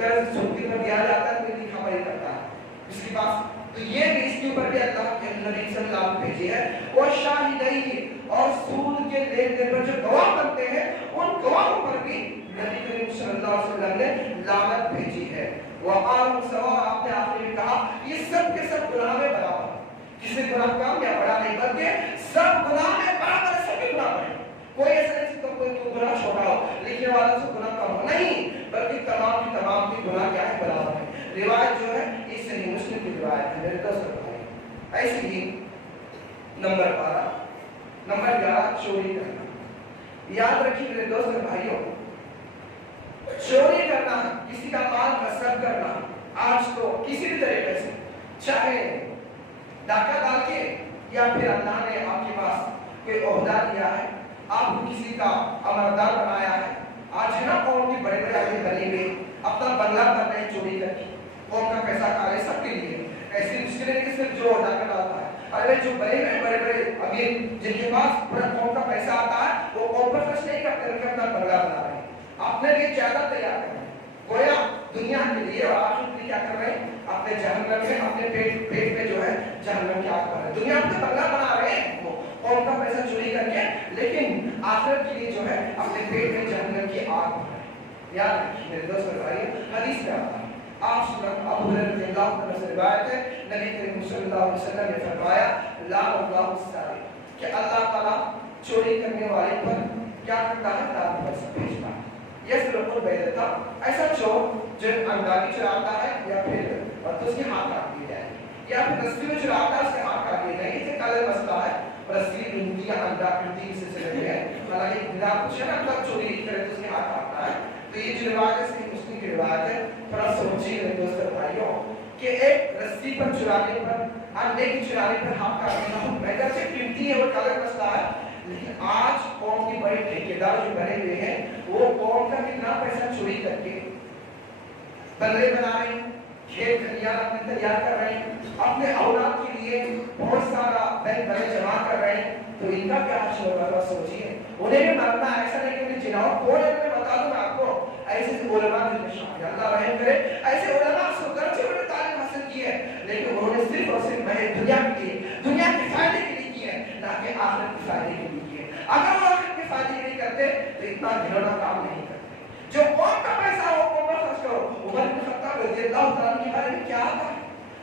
قرض سود کی پر دیا جاتا ہے تو لکھا پڑھائی کرتا ہے اس کے پاس، تو یہ بھی اس کے اوپر بھی اللہ کے نبی صلی اللہ علیہ وسلم بھیجی ہے۔ وہ شاہدین، اور سود کے لین دین پر جو گواہ بنتے ہیں ان گواہوں پر بھی نبی کریم صلی اللہ علیہ وسلم نے لعنت بھیجی ہے۔ وقالوا سواء، آپ نے آخر میں کہا یہ سب کے سب گناہ میں برابر، کسی گناہ کم یا بڑا نہیں بلکہ سب گناہ میں برابر، سب برابر ہے۔ کوئی ایسا نہیں کہ کوئی گناہ چھوٹا ہو، لکھنے والا سے گناہ کم ہو، نہیں، بلکہ تمام کی گناہ کیا ہے؟ برابر ہے۔ روایت جو ہے اس صحیح مسلم کی روایت ہے میرے دوست بھائی۔ ایسے ہی نمبر 12 نمبر 11 چوری کرنا۔ یاد رکھیے میرے دوست اور بھائیوں، چوری کرنا، کسی کا مال غصب کرنا، آج تو کسی بھی طریقے سے، چاہے ڈاکہ ڈال کے یا پھر اللہ نے آپ کے پاس کوئی عہدہ دیا ہے، آپ کو کسی کا امردار بنایا ہے، آج ہے نا قوم کی بڑے بڑے آدمی بنے ہوئے اپنا بنگلہ کر رہے ہیں چوری کر کے، قوم کا پیسہ کھا رہے سب کے لیے، ایسے اس کے لیے صرف جو ڈاکہ ڈالتا ہے، ارے جو بڑے بڑے امیر جن کے پاس پورا قوم کا پیسہ آتا ہے وہ قوم پر خرچ نہیں کرتے بلکہ اپنا بنگلہ بنا رہے ہیں، اپنے لیے جائیداد تیار کر رہے ہیں، گویا دنیا کے لیے اور آخرت کے لیے کیا کر رہے ہیں؟ اپنے جہنم میں، اپنے پیٹ میں جو ہے جہنم کی آگ پر ہے، دنیا میں بنگلہ بنا رہے ہیں قوم کا پیسہ چوری کر کے، لیکن آخرت کے لیے جو ہے اپنے پیٹ میں جہنم کی آگ پر ہے۔ یاد رکھیے میرے دوست اور بھائی، حدیث میں آتا ہے، آپ ابو ہریرہ رضی اللہ عنہ سے روایت ہے، نبی کریم صلی اللہ علیہ وسلم نے فرمایا لعن اللہ السارق، کہ اللہ تعالیٰ چوری کرنے والے پر کیا کرتا ہے؟ لعنت بھیجتا ہے۔ یسرق البیضۃ، ایسا چور جو انڈا چراتا ہے یا پھر اور اس کے ہاتھ کاٹ دیے جائیں گے، یا پھر رسی میں چراتا ہے اس کے ہاتھ کاٹ دیے جائیں گے۔ یہ الگ مسئلہ ہے، رسی انڈی یا انڈا انڈی سے چلے گئے، حالانکہ بنا کچھ ہے نا اگر چوری کرے تو اس کے ہاتھ کاٹتا ہے۔ تو یہ جو روایت ہے صحیح مسلم کی روایت ہے، تھوڑا سوچیے میرے دوست اور بھائیوں کہ ایک رسی پر چرانے پر، انڈے کی چرانے پر ہاتھ کاٹنا بہتر سے قیمتی ہے، وہ الگ مسئلہ ہے، لیکن آج قوم کے بڑے ٹھیکیدار جو بنے ہوئے ہیں وہ قوم کا کتنا پیسہ چوری کر کے بنگلے بنا رہے ہیں، کھیت کھلیان اپنے تیار کر رہے ہیں، اپنے اولاد کے لیے بہت سارا بینک بیلنس جمع کر رہے ہیں، تو ان کا کیا حشر ہوگا؟ سوچیے، انہیں بھی مرنا ہے، ایسا نہیں کہ انہیں جناؤ، کون ہے میں بتا دوں آپ کو، ایسے علماء بھی شامل، اللہ رحم کرے، ایسے علماء سکر سے انہوں نے تعلیم حاصل کی ہے، لیکن انہوں نے صرف اور صرف محض دنیا کے لیے، دنیا کے فائدے کے لیے کی ہے، نہ کہ آخرت کے فائدے کے لیے کی ہے۔ اگر وہ آخرت کے فائدے کے لیے کرتے تو اتنا گھنونا کام نہیں کرتے۔ جو قوم کا پیسہ ہو قوم پر خرچ کرو۔ عمر بن خطاب رضی اللہ تعالیٰ عنہ کے بارے میں کیا تھا؟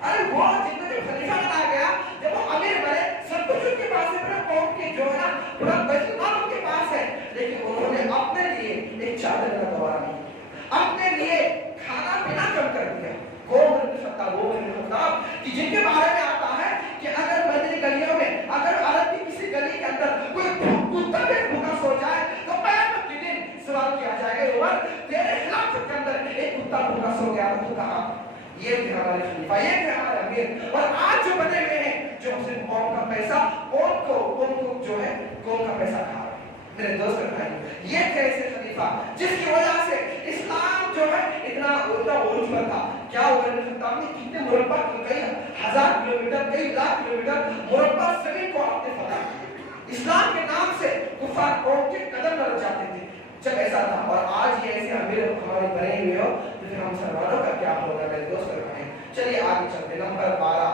ارے وہ جن میں جو خلیفہ بنایا گیا، جب وہ امیر بنے، سب کچھ ان کے پاس ہے، پورا قوم کے جو ہے نا پورا بیت المال ان کے پاس ہے، لیکن انہوں نے اپنے لیے ایک چادر کا گوارا نہیں کیا، اپنے لیے کھانا پینا کم کر دیا۔ عمر بن خطاب کہ جن کے بارے میں آتا ہے کہ اگر مدینہ گلیوں میں اگر عرب یہ تھے ہمارے خلیفہ، یہ تھے ہمارے امیر. اور آج جو بنے ہوئے ہیں جو مسلم قوم کا پیسہ کون کو جو ہے کون کا پیسہ کھا رہے ہیں. میرے دوست بھائی یہ تھے ایسے خلیفہ جس کی وجہ سے اسلام جو ہے اتنا عروج پر تھا. کیا عمر بن خطاب نے کتنے مربع کئی ہزار کلومیٹر کئی لاکھ کلومیٹر مربع زمین کو آپ نے فتح کیا. اسلام کے نام سے کفار قوم کے قدم لگ جاتے تھے جب ایسا تھا. اور آج یہ ایسے امیر ہمارے بنے ہوئے ہو تو پھر ہم مسلمانوں کا کیا ہوگا میرے دوست بھائی. چلیے آگے چلتے. نمبر 12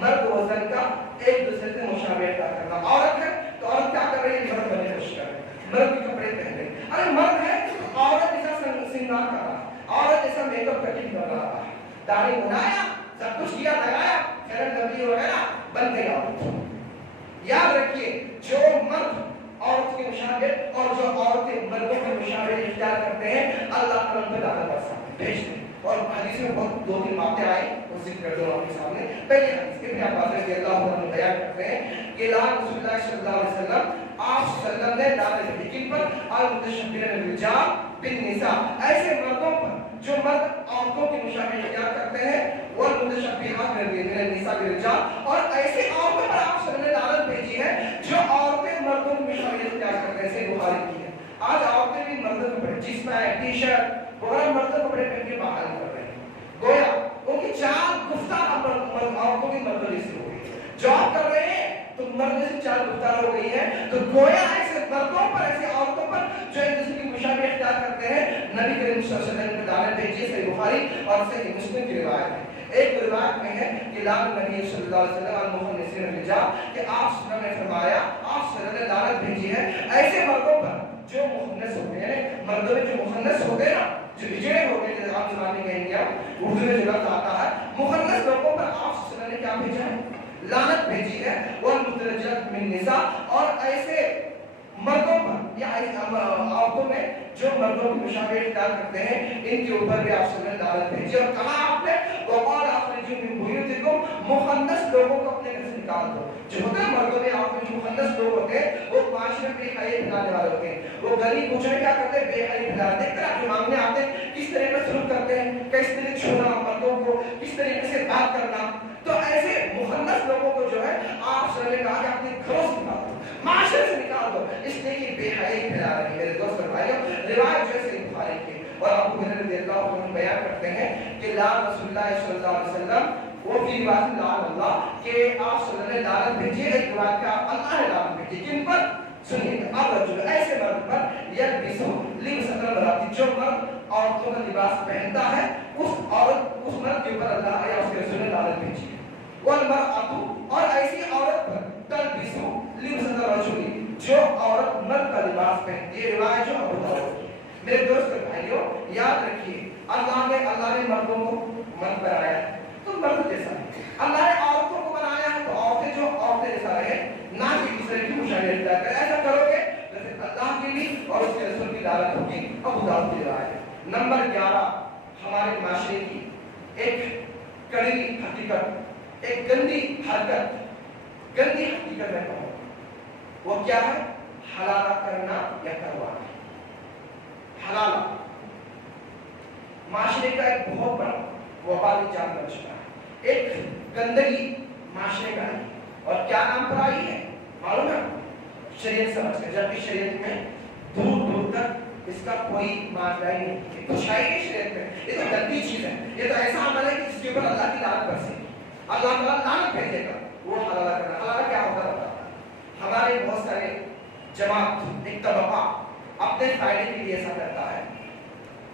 مرد و زن کا ایک دوسرے سے مشابہت کرنا. عورت ہے تو عورت کیا کر رہی ہے؟ مرد بنے خوش کر رہی ہے، مرد کے کپڑے پہن رہے ہیں. ارے مرد ہے تو عورت جیسا سنگار کر رہا ہے، عورت جیسا میک اپ کٹنگ کر رہا ہے، داڑھی بنایا، سب کچھ کیا، لگایا، فیرن لولی وغیرہ، بن گئی عورت. یاد رکھیے جو مرد عورت کی مشابہت اور جو عورتیں مردوں کی مشابہت اختیار کرتے ہیں اللہ تعالیٰ ان پہ لعنت برساتے ہیں، بھیجتے ہیں. اور حدیث میں بہت 2-3 باتیں آئی وہ ذکر کر دوں آپ کے سامنے. پہلی حدیث ابن عباس رضی اللہ عنہ بیان کرتے ہیں کہ لعن رسول اللہ صلی اللہ علیہ وسلم، آپ صلی اللہ علیہ وسلم نے لعنت بھیجی کن پر؟ المتشبہین بالرجال بالنساء، ایسے مردوں پر جو مرد عورتوں کی مشابہت اختیار کرتے ہیں، والمتشبہات بالنساء بالرجال، اور ایسے عورتوں پر آپ صلی اللہ علیہ وسلم نے لعنت بھیجی ہے جو عورتیں مردوں کی مشابہت اختیار کرتے ہیں. سے بخاری کی ہے. آج عورتیں بھی مردوں کے کپڑے جس پینٹ ٹی شرٹ وغیرہ مردوں کپڑے پہن کے باہر نکل رہے ہیں. گویا ان کی چال گفتار عورتوں کی مردوں جیسی ہو گئی. جاب کر رہے ہیں تو مرد سے چال گفتار ہو گئی ہے. تو گویا ایسے مردوں پر ایسے عورتوں پر جو ایک دوسرے کی مشابہت اختیار کرتے ہیں نبی کریم صلی اللہ علیہ وسلم نے لعنت بھیجی. صحیح بخاری اور صحیح مسلم کی روایت ہے. ایک روایت میں ہے کہ لعن نبی صلی اللہ علیہ وسلم المخنثین الرجال، کہ آپ صلی اللہ علیہ وسلم نے فرمایا، آپ صلی اللہ علیہ وسلم نے لعنت بھیجی ہے ایسے مردوں پر جو مخنث ہوتے ہیں. مردوں میں جو مخنث ہوتے ہیں نا، جو بچڑے ہوتے ہیں، جیسے عام زبان میں کہیں گے اردو میں جو لفظ آتا ہے مخنث لوگوں پر آپ صلی اللہ علیہ وسلم نے کیا بھیجا ہے؟ لعنت بھیجی ہے. والمترجلات من النساء، اور ایسے مردوں پر یا عورتوں میں جو مردوں کی مشابہت اختیار کرتے ہیں ان کے اوپر بھی آپ صلی اللہ علیہ وسلم نے لعنت بھیجی. اور کہا آپ نے وقال اخرجوا من بیوتکم، مخنث لوگوں کو اپنے گھر سے نکال دو. جو ہوتے ہیں مردوں میں عورتوں میں جو مخنث لوگ ہوتے ہیں وہ معاشرے میں بے حیائی پھیلانے والے ہوتے ہیں. وہ گلی کوچے کیا کرتے ہیں؟ بے حیائی پھیلاتے ہیں. دیکھ جو مانگنے آتے ہیں کس طرح کا سلوک کرتے ہیں، کس طرح چھونا مردوں کو، کس طریقے سے بات کرنا. تو ایسے مخنث لوگوں کو جو ہے آپ صلی اللہ علیہ وسلم نے کہا کہ اپنے گھروں سے نکال دو، معاشرے سے نکال دو، اس لیے کہ بے حیائی پھیلا رہی ہے. میرے دوست بھائیوں روایت جو ہے صحیح بخاری کی. اور ابو ہریرہ رضی اللہ عنہ بیان کرتے ہیں کہ لعن رسول اللہ صلی اللہ علیہ وسلم، وہ بھی روایت لعن اللہ کہ آپ صلی اللہ علیہ وسلم نے لعنت بھیجی. ایک روایت کا اللہ نے لعنت بھیجی کن پر؟ سنیے الرجل، ایسے مرد پر یلبسو لبس المرأة، جو مرد عورتوں کا لباس پہنتا ہے اس مرد کے اوپر اللہ یا اس کے رسول نے لعنت بھیجی ہے. والمرأة، اور ایسی عورت پر تلبسو لبس الرجل، جو عورت مرد کا لباس پہنتی ہے. روایت جو ابو داؤد کی. میرے دوست بھائیوں یاد رکھیے اللہ نے مردوں کو مرد بنایا ہے تو مرد جیسا ہے. اللہ نے عورتوں کو بنایا ہے تو عورتیں جو عورتیں جیسا رہے، نہ کہ دوسرے کی مشابہت اختیار کریں. ایسا کرو گے تو پھر اللہ کی بھی اور اس کے رسول کی لعنت ہوگی. ابو داؤد کی روایت ہے. نمبر 11 ہمارے معاشرے کی ایک کڑی حقیقت، ایک گندی حرکت، گندی حقیقت میں کہوں وہ کیا ہے؟ حلالہ کرنا یا کروانا. حلالہ معاشرے کا ایک بہت بڑا وبالی جال بن چکا ہے. ایک گندگی معاشرے کا ہے. اور کیا نام پر آئی ہے معلوم ہے؟ شریعت سمجھ کر. جبکہ شریعت میں دور دور تک اس کا کوئی معاملہ ہی نہیں. یہ تو شاعری شریعت میں یہ تو گندی چیز ہے. یہ تو ایسا عمل ہے کہ جس کے اوپر اللہ کی لعنت برسے گی، اللہ تعالیٰ لعنت بھیجے گا. وہ حلالہ کرنا. حلالہ کیا ہوتا ہے؟ ہمارے بہت سارے جماعت ایک طبقہ اپنے فائدے کے لیے ایسا کرتا ہے.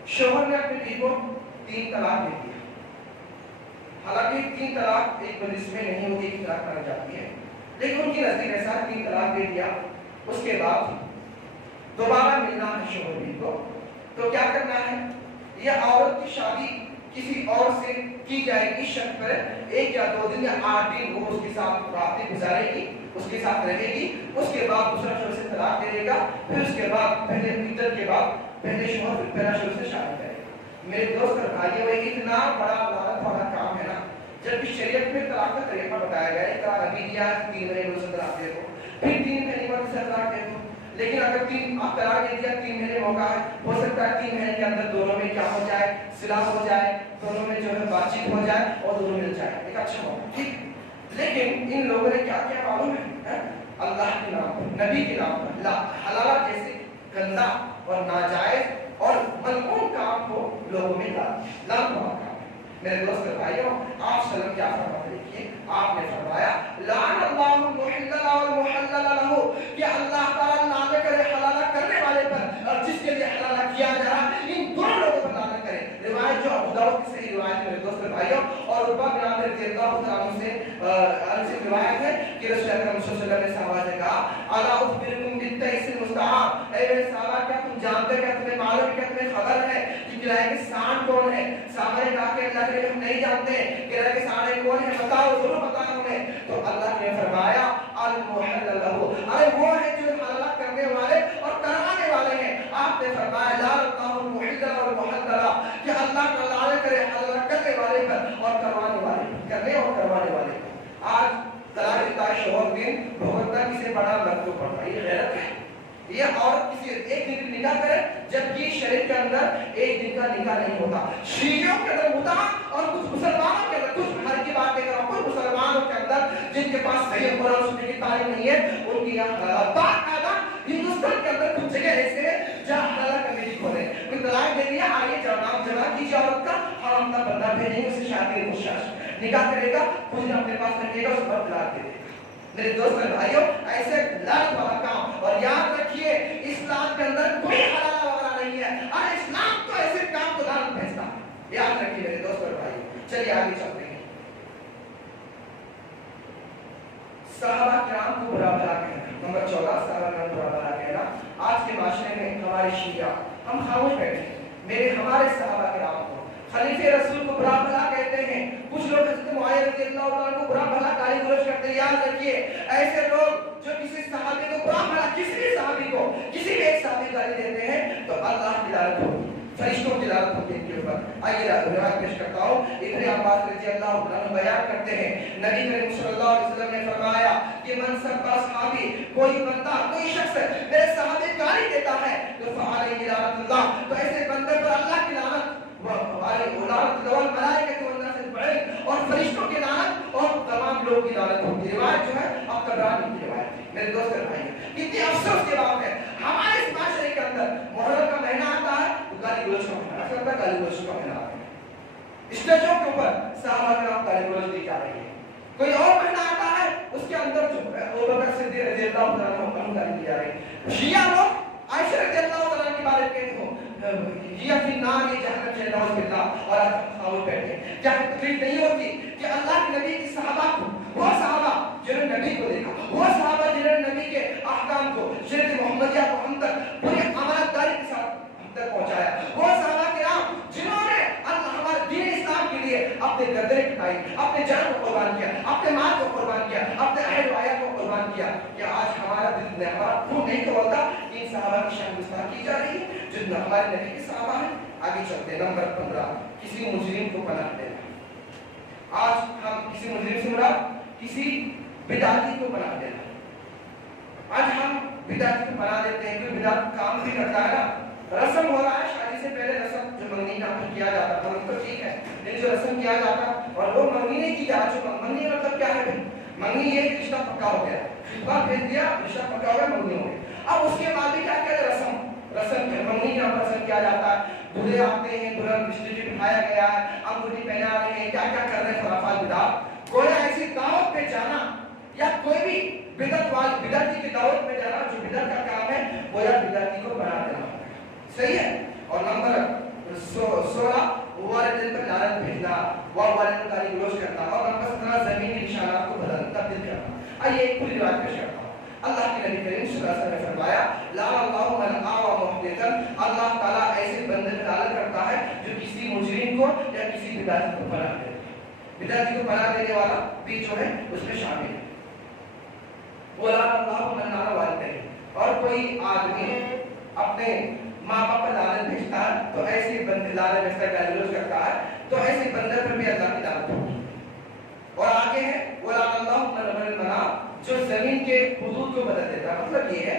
شوہر نے اپنی بیوی کو 3 طلاق دے دیا. حالانکہ 3 طلاق ایک مجلس میں نہیں ہوتی، 1 طلاق مانی جاتی ہے، لیکن ان کی نزدیک ایسا 3 طلاق دے دیا. اس کے بعد دوبارہ ملنا ہے شوہر بیوی کو تو کیا کرنا ہے؟ یہ عورت کی شادی کسی اور سے کی جائے گی شرط پر 1 یا 2 دن یا 8 دن وہ اس کے ساتھ راتیں گزارے گی، اس کے ساتھ رہے گی. اس کے بعد دوسرا شوہر سے طلاق دے دے گا. پھر اس کے بعد پہلے عدت کے بعد پہلے شوہر پھر پہلا شوہر سے شادی کرے گا. میرے دوست اور بھائیوں یہ اتنا بڑا لعنت والا کام ہے نا. جبکہ شریعت میں طلاق کا طریقہ بتایا گیا ہے. طلاق ابھی دیا ہے 3 مہینے سے طلاق دے دو، پھر 3 مہینے بعد سے طلاق دے دو. لیکن اگر آپ طلاق دے دیا 3 مہینے موقع ہے، ہو سکتا ہے 3 مہینے کے اندر دونوں میں کیا ہو جائے، صلح ہو جائے، دونوں میں جو ہے بات چیت ہو جائے اور دونوں مل جائے، ایک اچھا موقع، ٹھیک۔ لیکن ان لوگوں نے کیا کیا معلوم ہے؟ اللہ کے نام پر، نبی کے نام پر حلالہ جیسے گندا اور ناجائز اور ملعون کام کو لوگوں میں لان کام۔ میرے دوست بھائیوں، آپ صلی اللہ کیا فرماتے دیکھیے، آپ نے فرمایا لعن اللہ المحلل والمحلل لہ، کہ اللہ تعالیٰ لعنت کرے حلالہ کرنے والے پر اور جس کے لیے حلالہ کیا جا رہا، ان دونوں لوگوں پر لعنت کرے۔ روایت جو ابو داؤد کی صحیح روایت ہے میرے دوست بھائیوں، اور عقبہ بن عامر رضی اللہ عنہ سے روایت ہے کہ رسول اکرم صلی اللہ علیہ وسلم نے صحابہ سے کہا الا اخبرکم بالتئس المستعار، اے میرے صحابہ کیا تم جانتے، کیا تمہیں معلوم ہے، کیا تمہیں خبر ہے کہ قلعہ کے سانڈ کون ہے؟ صحابہ نے کہا کہ اللہ کے ہم نہیں جانتے قلعہ کے سانڈ کون ہے، بتاؤ، ضرور بتانا ہمیں۔ تو اللہ نے فرمایا المحلل لہ، ارے وہ ہے جو حلالہ کرنے والے اور کروانے والے ہیں۔ آپ نے فرمایا لا اللہ المحلل والمحلل، کہ اللہ تعالیٰ کرے حلالہ کرنے والے پر اور کروانے والے، کرنے اور کروانے والے پر۔ آج طلاق دیتا ہے شوہر دن بھگتنا کسے پڑا، مرد کو پڑا، یہ غیرت ہے۔ یہ عورت کسی ایک دن کی نکاح کرے، جبکہ شریعت کے اندر ایک دن کا نکاح نہیں ہوتا۔ شیعوں کے اندر ہوتا اور کچھ مسلمانوں کے اندر، کچھ گھر کی بات نہیں کر رہا ہوں، کچھ مسلمانوں کے اندر جن کے پاس صحیح قرآن سننے کی تعلیم نہیں ہے، ان کی یہاں باقاعدہ ہندوستان کے اندر کچھ جگہ ایسے جہاں حلالہ کمیٹی کھولے، کوئی طلاق دے دیا، آئیے نام جمع کیجیے عورت کا، ہم اپنا بندہ بھیجیں گے، اسے شادی نکاح کرے گا، کچھ اپنے پاس رکھے گا، اس پر طلاق دے دے گا۔ میرے دوست اور بھائیوں، ایسے لعنت والا کام، اور یاد رکھیے اسلام کے اندر کوئی حلالہ وغیرہ نہیں ہے، اور اسلام تو ایسے کام کو لعنت بھیجتا ہے، یاد رکھیے میرے دوست اور بھائیوں۔ چلیے آگے چلتے ہیں۔ صحابہ کرام کو برا بھلا کہنا، نمبر 14 صحابہ کرام کو برا بھلا کہنا۔ آج کے معاشرے میں ہمارے شیعہ ہم خاموش بیٹھے ہیں، ہمارے صحابہ کرام کو خلیفہ رسول کو برا بھلا کہتے ہیں، کچھ لوگ حضرت معاویہ رضی اللہ عنہ کو برا بھلا گالی گلوچ کرتے ہیں۔ یاد رکھیے ایسے لوگ جو کسی صحابی کو برا بھلا، کسی بھی صحابی کو، کسی بھی ایک صحابی کو گالی دیتے ہیں تو اللہ کی لعنت ہوگی، فرشتوں کی لعنت ہوگی ان کے اوپر۔ آئیے روایت پیش کرتا ہوں، ابن عباس رضی اللہ عنہ بیان کرتے ہیں نبی کریم صلی اللہ علیہ وسلم نے فرمایا کہ من سب صحابی، کوئی بندہ، کوئی شخص میرے صحابی کو گالی دیتا ہے تو فعلیہ لعنت اللہ، تو ایسے بندے پر اللہ کی لعنت اور فرشتوں کی لعنت اور تمام لوگوں کی لعنت ہوتی ہے۔ روایت جو ہے اب طبرانی کی روایت ہے۔ میرے دوست اور بھائی، کتنی افسوس کی بات ہے، ہمارے اس معاشرے کے اندر محرم کا مہینہ آتا ہے تو گالی گلوچ کا مہینہ آتا ہے، گالی گلوچ کا مہینہ آتا ہے، اسٹیجوں کے اوپر صحابہ کرام گالی گلوچ دی جا رہی ہے۔ کوئی اور مہینہ آتا ہے اس کے اندر جو ابو بکر صدیق رضی اللہ عنہ گالی دی جا رہی ہے۔ شیعہ لوگ عائشہ رضی اللہ عنہ کے بارے میں کہتے ہو یہ فی النار، یہ جہنم سے نعوذ باللہ، اور خاموش بیٹھے۔ کیا تکلیف نہیں ہوتی کہ اللہ کے نبی کی صحابہ کو، وہ صحابہ جنہوں نے نبی کو دیکھا، وہ صحابہ جنہوں نے نبی کے احکام کو، شریعت محمدیہ کو ہم تک پوری امانت داری کے ساتھ ہم تک پہنچایا، وہ صحابہ کرام جنہوں نے ہمارے دین اسلام کے لیے اپنے گردنیں کٹائی، اپنے جان کو قربان کیا، اپنے مال کو قربان کیا، اپنے اہل و عیال کو قربان کیا۔ کیا آج ہمارا دل، ہمارا خون نہیں توڑتا کہ ان صحابہ کی شان گستاخی کی جا رہی ہے جو ہمارے نبی کے صحابہ ہیں؟ آگے چلتے ہیں۔ نمبر 15 کسی مجرم کو پناہ دینا۔ آج ہم کسی مجرم سے مراد کسی بدعتی کو پناہ دینا۔ آج ہم بدعتی کو پناہ دیتے ہیں، کوئی بدعت کام بھی کرتا ہے نا، رسم ہو رہا ہے شادی سے پہلے، رسم جو منگنی کا عمل کیا جاتا ہے تو ٹھیک ہے، لیکن جو رسم کیا جاتا اور وہ منگنی نہیں کی جاتی، جو منگنی مطلب کیا ہے؟ منگنی یہ رشتہ پکا ہو گیا، خطبہ بھیج دیا، رشتہ پکا ہو گیا، منگنی ہو گئی۔ اب اس کے بعد بھی کیا کہتے ہیں؟ رسم منگنی کا رسم کیا جاتا ہے، دولہے آتے ہیں، دلہن رشتے بٹھایا گیا ہے، انگوٹھی پہنا رہے ہیں، کیا کیا کر رہے ہیں، خرافات بدعت۔ کوئی ایسی دعوت پہ جانا یا کوئی بھی بدعتی کی دعوت میں جانا جو بدعت کا کام ہے، وہ یا بدعتی کو بنا دینا صحیح ہے۔ اور نمبر 16 والدین پر لعنت بھیجنا، والدین کو گالی گلوچ کرنا، اور نمبر 17 زمین کے نشانات کو تبدیل کرنا۔ آئیے ایک پوری روایت پیش کرتا ہوں۔ اللہ کے نبی کریم صلی اللہ علیہ وسلم نے فرمایا لعن اللہ من آوى محدثا، اللہ تعالیٰ ایسے بندے پر لعنت کرتا ہے جو کسی مجرم کو یا کسی بدعتی کو پناہ دے۔ بدعتی کو پناہ دینے والا بھی جو ہے اس میں شامل ہے۔ وَلَعَنَ اللَّهُ مَنْ لَعَنَ وَالِدَيْهِ، اور کوئی آدمی اپنے ماں باپ پر لعنت بھیجتا ہے تو ایسے بندے، لعنت بھیجتا ہے، گالی گلوچ کرتا ہے تو ایسے بندے پر بھی اللہ کی لعنت ہوگی۔ اور آگے ہے وَلَعَنَ اللَّهُ مَنْ لَعَنَ الْمَنَامَ، جو زمین کے حدود کو بدل دیتا ہے۔ مطلب یہ ہے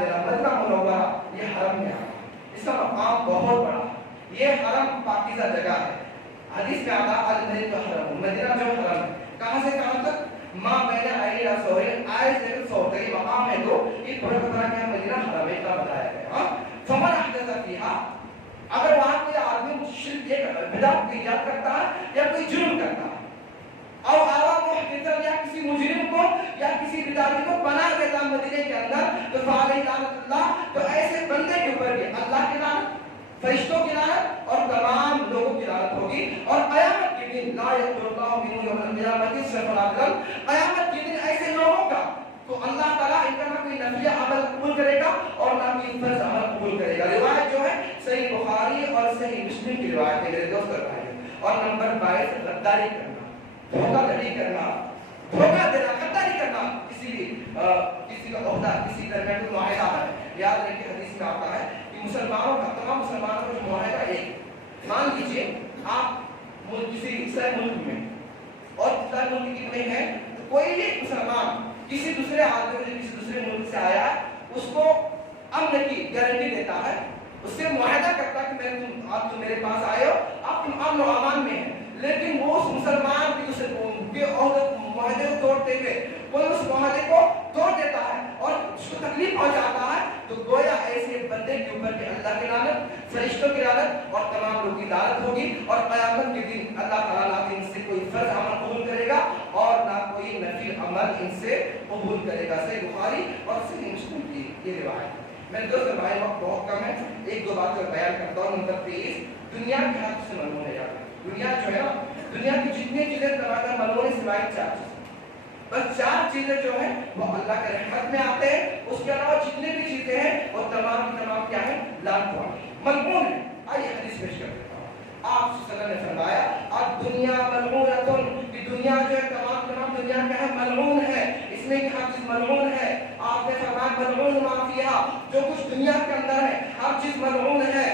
دینا. مدینہ منورہ یہ حرم میں آیا, اس کا مقام بہت بڑا ہے. یہ حرم پاکیزہ جگہ ہے. حدیث میں آتا المدینہ الحرم, مدینہ جو حرم ہے. کہاں سے کہاں تک؟ ماں بین عین سہیل آئے سے سوتری مقام ہے. تو یہ تھوڑا بتا کہ مدینہ حرم ہے کا بتایا گیا. فمن احدث فیہا, اگر وہاں کوئی آدمی شرک بدعت کی ایجاد کرتا ہے یا کوئی جرم کرتا ہے, او آوا محدثا یا کسی مجرم کو یا کسی بدعتی کو بنا دیتا مدینے کے اندر, تو فعلیہ لعنت اللہ, تو ایسے بندے کے اوپر بھی اللہ کی لعنت, فرشتوں کی لعنت اور تمام لوگوں کی لعنت ہوگی. اور قیامت کے دن لا یقبل اللہ منہ یوم القیامۃ صرف العدل, قیامت کے دن ایسے لوگوں کا تو اللہ تعالیٰ ان کا نہ کوئی نفلی عمل قبول کرے گا اور نہ کوئی فرض عمل قبول کرے گا. روایت جو ہے صحیح بخاری اور صحیح مسلم کی روایت ہے میرے دوست اور بھائیوں. اور نمبر 22 غداری کرنا, دھوکہ دھڑی کرنا, دھوکہ دینا, غداری کرنا, کسی کا عہدہ, کسی درمیان کوئی معاہدہ ہے. یاد رکھیں حدیث میں آتا ہے کہ مسلمانوں کا, تمام مسلمانوں کا جو معاہدہ ایک, مان لیجیے آپ کسی عیسائی ملک میں اور عیسائی ملک کی نہیں ہے, کوئی ایک مسلمان کسی دوسرے آدمی جو کسی دوسرے ملک سے آیا اس کو امن کی گارنٹی دیتا ہے, اس سے معاہدہ کرتا ہے کہ آپ میرے پاس آئے ہو, آپ تم امن و امان میں ہیں. لیکن وہ اس مسلمان کی معاہدے کو توڑتے ہوئے کوئی اس معاہدے کو توڑ دیتا ہے اور اس کو تکلیف پہنچاتا ہے, تو گویا ایسے بندے کے اوپر بھی اللہ کی لعنت, فرشتوں کی لعنت اور تمام لوگوں کی لعنت ہوگی. اور قیامت کے دن اللہ تعالیٰ ان سے کوئی فرض عمل قبول کرے گا اور نہ کوئی نفل عمل ان سے قبول کرے گا. صحیح بخاری اور صحیح مسلم کی یہ روایت. میرے دوست بھائی وقت بہت کم ہے, ایک دو بات کا بیان کرتا ہوں. نمبر 23, دنیا کے حق سے ممنوع ہے. دنیا جو ہے نا, دنیا کی جتنی چیزیں تمام ممنوع ہے سوائے 4 چیزیں. بس 4 چیزیں جو ہیں وہ اللہ کے رحمت میں آتے ہیں, اس کے علاوہ جتنی بھی چیزیں ہیں وہ تمام کی تمام کیا ہیں, لعنت والی ملعون ہے. آئیے حدیث پیش کر دیتا ہوں. آپ صلی اللہ علیہ وسلم نے فرمایا الدنیا ملعونۃ, کہ دنیا جو ہے تمام دنیا کیا ہے, ملعون ہے, اس میں ہر چیز ملعون ہے. آپ نے فرمایا ملعون ما فیہا, جو کچھ دنیا کے اندر ہے ہر چیز ملعون ہے.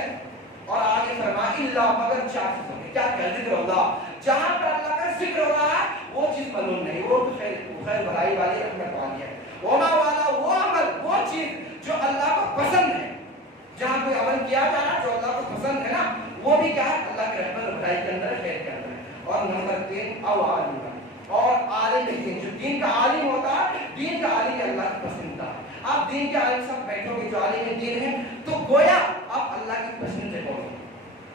اور آگے فرمایا الا, مگر 4 چیزوں میں, کیا کیا, ذکر اللہ, جہاں پر اللہ کا ذکر ہو رہا ہے وہ چیز ملعون نہیں, وہ خیر بھلائی والی رحمت والی ہے. وما والا, وہ عمل, وہ چیز جو اللہ کو پسند ہے, جہاں کوئی عمل کیا جا رہا ہے جو اللہ کو پسند ہے نا, وہ بھی کیا ہے, اللہ کی رحمت اور بھلائی کے اندر, خیر کے اندر ہے. اور نمبر 3 او عالم, اور عالم دین, جو دین کا عالم ہوتا ہے, دین کا عالم اللہ کی پسندیدہ ہے. آپ دین کے عالم سب بیٹھو گے جو عالم دین ہے تو گویا آپ اللہ کی پسند سے ہو.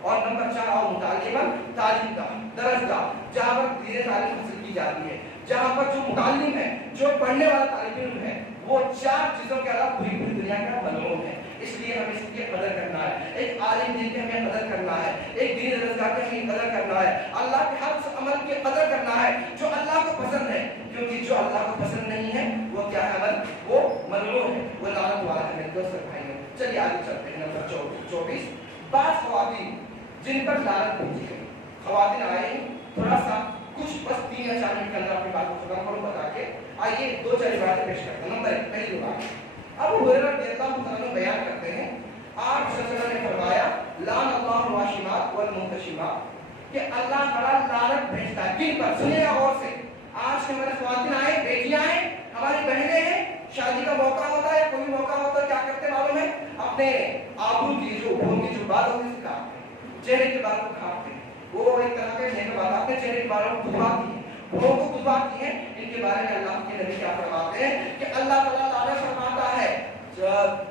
اور نمبر 4 اور متعلم, تعلیم کا درسگاہ, جہاں پر دین تعلیم حاصل کی جاتی ہے, جہاں پر جو متعلم ہے, جو پڑھنے والا طالب علم ہے, وہ 4 چیزوں کے علاوہ پوری دنیا کا ملعون ہے. اس لیے ہمیں اس کی قدر کرنا ہے, ایک عالم دین کی ہمیں قدر کرنا ہے, ایک دین درسگاہ کی ہمیں قدر کرنا ہے, اللہ کے ہر اس عمل کی قدر کرنا ہے جو اللہ کو پسند ہے, کیونکہ جو اللہ کو پسند نہیں ہے وہ کیا ہے, عمل وہ ملعون ہے, وہ لعنت والا ہے. میرے دوست بھائیوں, چلیے آگے چلتے ہیں. نمبر 24, بعض خواتین جن پر لعنت بھیجی گئی. خواتین آئے, تھوڑا سا کچھ بس 3 یا 4 منٹ کے اندر اپنی بات کو ختم کروں بتا کے. آئیے 2-4 روایتیں پیش کرتے ہیں. نمبر 1, پہلی روایت ابو ہریرہ رضی اللہ عنہ بیان کرتے ہیں, آپ صلی اللہ علیہ وسلم نے فرمایا لعن اللہ الواشمات والمنتشمات, کہ اللہ تعالیٰ لعنت بھیجتا ہے کن پر. سنیے گا غور سے, آج کے ہمارے خواتین آئے, بیٹیاں ہیں, ہماری بہنیں ہیں, شادی کا موقع ہوتا ہے, کوئی موقع ہوتا ہے, کیا کرتے معلوم ہے, اپنے آبرو کی جو بال ہوتی ہے کاٹتے ہیں, چہرے کے بال کو کاٹتے ہیں. وہ ایک طرح کے نیک بات, اپنے چہرے کے بالوں کو گدواتی ہیں, بھوڑوں کو گدواتی ہیں. ان کے بارے میں اللہ کے نبی کیا فرماتے ہیں کہ اللہ تعالیٰ لعنت فرماتا ہے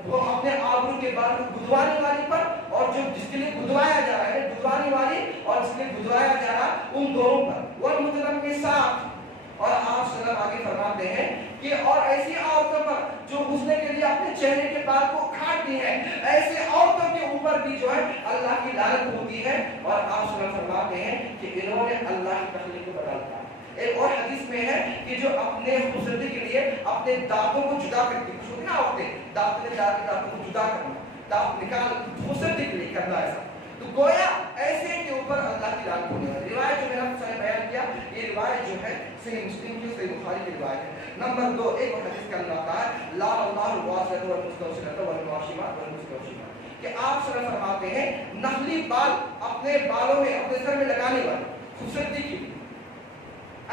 وہ اپنے آبرو کے بال کو گدوانے والی پر, اور جو جس کے لیے گدوایا جا رہا ہے, گدوانے والی اور جس کے لیے گدوایا جا رہا ان دونوں پر. والمتلم کے ساتھ, اور آپ صلی اللہ علیہ وسلم آگے فرماتے ہیں کہ اور ایسی عورتوں پر جو غسل کے لیے اپنے چہرے کے بال کو کاٹتی ہیں, ایسے عورتوں کے اوپر بھی جو ہے اللہ کی لعنت ہوتی ہے. اور آپ صلی اللہ علیہ وسلم فرماتے ہیں کہ انہوں نے اللہ کی تخلیق کو بدلتا ہے. ایک اور حدیث میں ہے کہ جو اپنے خوبصورتی کے لیے اپنے دانتوں کو جدا کرتی ہیں, خوبصورتی نہ ہوتے, دانتوں کو جدا کرنا, دانت نکال خوبصورتی کے لیے کرنا ایسا, تو گویا ایسے کے اوپر اللہ کی لعنت ہونے والی. روایت جو میں نے آپ سے بیان کیا, یہ روایت جو ہے صحیح مسلم کی, صحیح بخاری کی روایت ہے. نمبر 2, ایک اور حدیث کا اندر آتا ہے لعن اللہ الواسلۃ والمستوصلۃ والواشمات والمستوشمات, کہ آپ صلی اللہ علیہ وسلم فرماتے ہیں نخلی بال اپنے بالوں میں, اپنے سر میں لگانے والی خوبصورتی کی,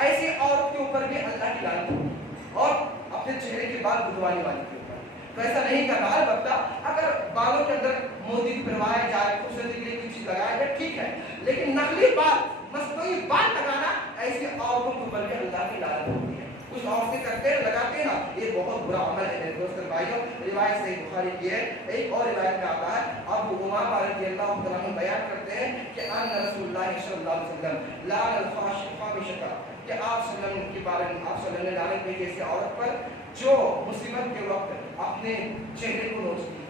ایسی عورت کے اوپر بھی اللہ کی لعنت ہوگی, اور اپنے چہرے کے بال گدوانے والی کے اوپر. تو ایسا نہیں کرنا. البتہ اگر بالوں کے اندر موتی پھروایا جائے, خوبصورتی کے لیے کوئی چیز لگایا جائے, ٹھیک ہے, لیکن نقلی بال, مصنوعی بال لگانا ایسی عورتوں کے اوپر بھی اللہ کی لعنت ہوتی ہے. کچھ عورتیں کرتے ہیں, لگاتے ہیں نا, یہ بہت برا عمل ہے میرے دوست اور بھائیوں. روایت صحیح بخاری کی ہے. ایک اور روایت میں آتا ہے, ابو امامہ رضی اللہ عنہ بیان کرتے ہیں کہ ان رسول اللہ صلی اللہ علیہ وسلم لعن الفاحشۃ, کہ آپ صلی اللہ علیہ وسلم کے بارے میں آپ صلی اللہ علیہ وسلم نے لعنت بھیجی ایسی عورت پر جو مصیبت کے وقت اپنے چہرے کو نوچتی ہے,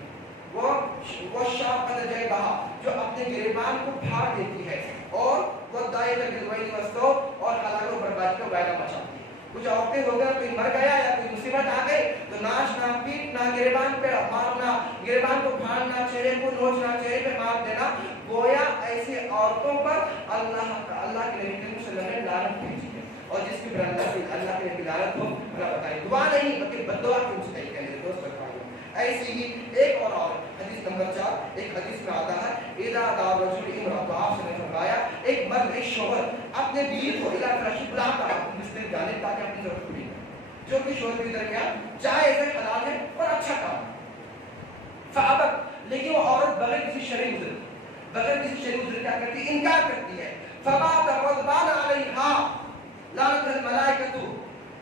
وہ شاقۃ جیبہا, جو اپنے گریبان کو پھاڑ دیتی ہے, اور وہ دائرۃ بالویل والسوء, اور ہلاک و بربادی کا وعدہ مچاتی ہے. کچھ عورتیں ہو گیا, کوئی مر گیا یا کوئی مصیبت آ گئی تو ناچنا, پیٹنا, گریبان پہ مارنا, گریبان کو پھاڑنا, چہرے کو نوچنا, چہرے پہ مار دینا, گویا ایسی عورتوں پر اللہ کے نبی کریم صلی اللہ علیہ وسلم نے لعنت بھیجی ہے. اور جس کی پر اللہ کے نبی لعنت کو اللہ بتائے, دعا نہیں بلکہ بددعا کی مستحق ہے میرے دوست بھائیوں. ایسی ہی ایک اور حدیث نمبر 4, ایک حدیث میں آتا ہے اذا دعا رجل امرأۃ, آپ نے فرمایا ایک مرد, ایک شوہر اپنے بیوی کو الی فراشی بلاتا ہے بستر جانے تاکہ اپنی ضرورت پوری کرے, جو کہ شوہر کے درمیان جائز ہے, حلال ہے اور اچھا کام. فابت, لیکن وہ عورت بغیر کسی شرعی عذر کیا کرتی ہے, انکار کرتی ہے. فبات غضبان علیہا لعنت الملائکۃ,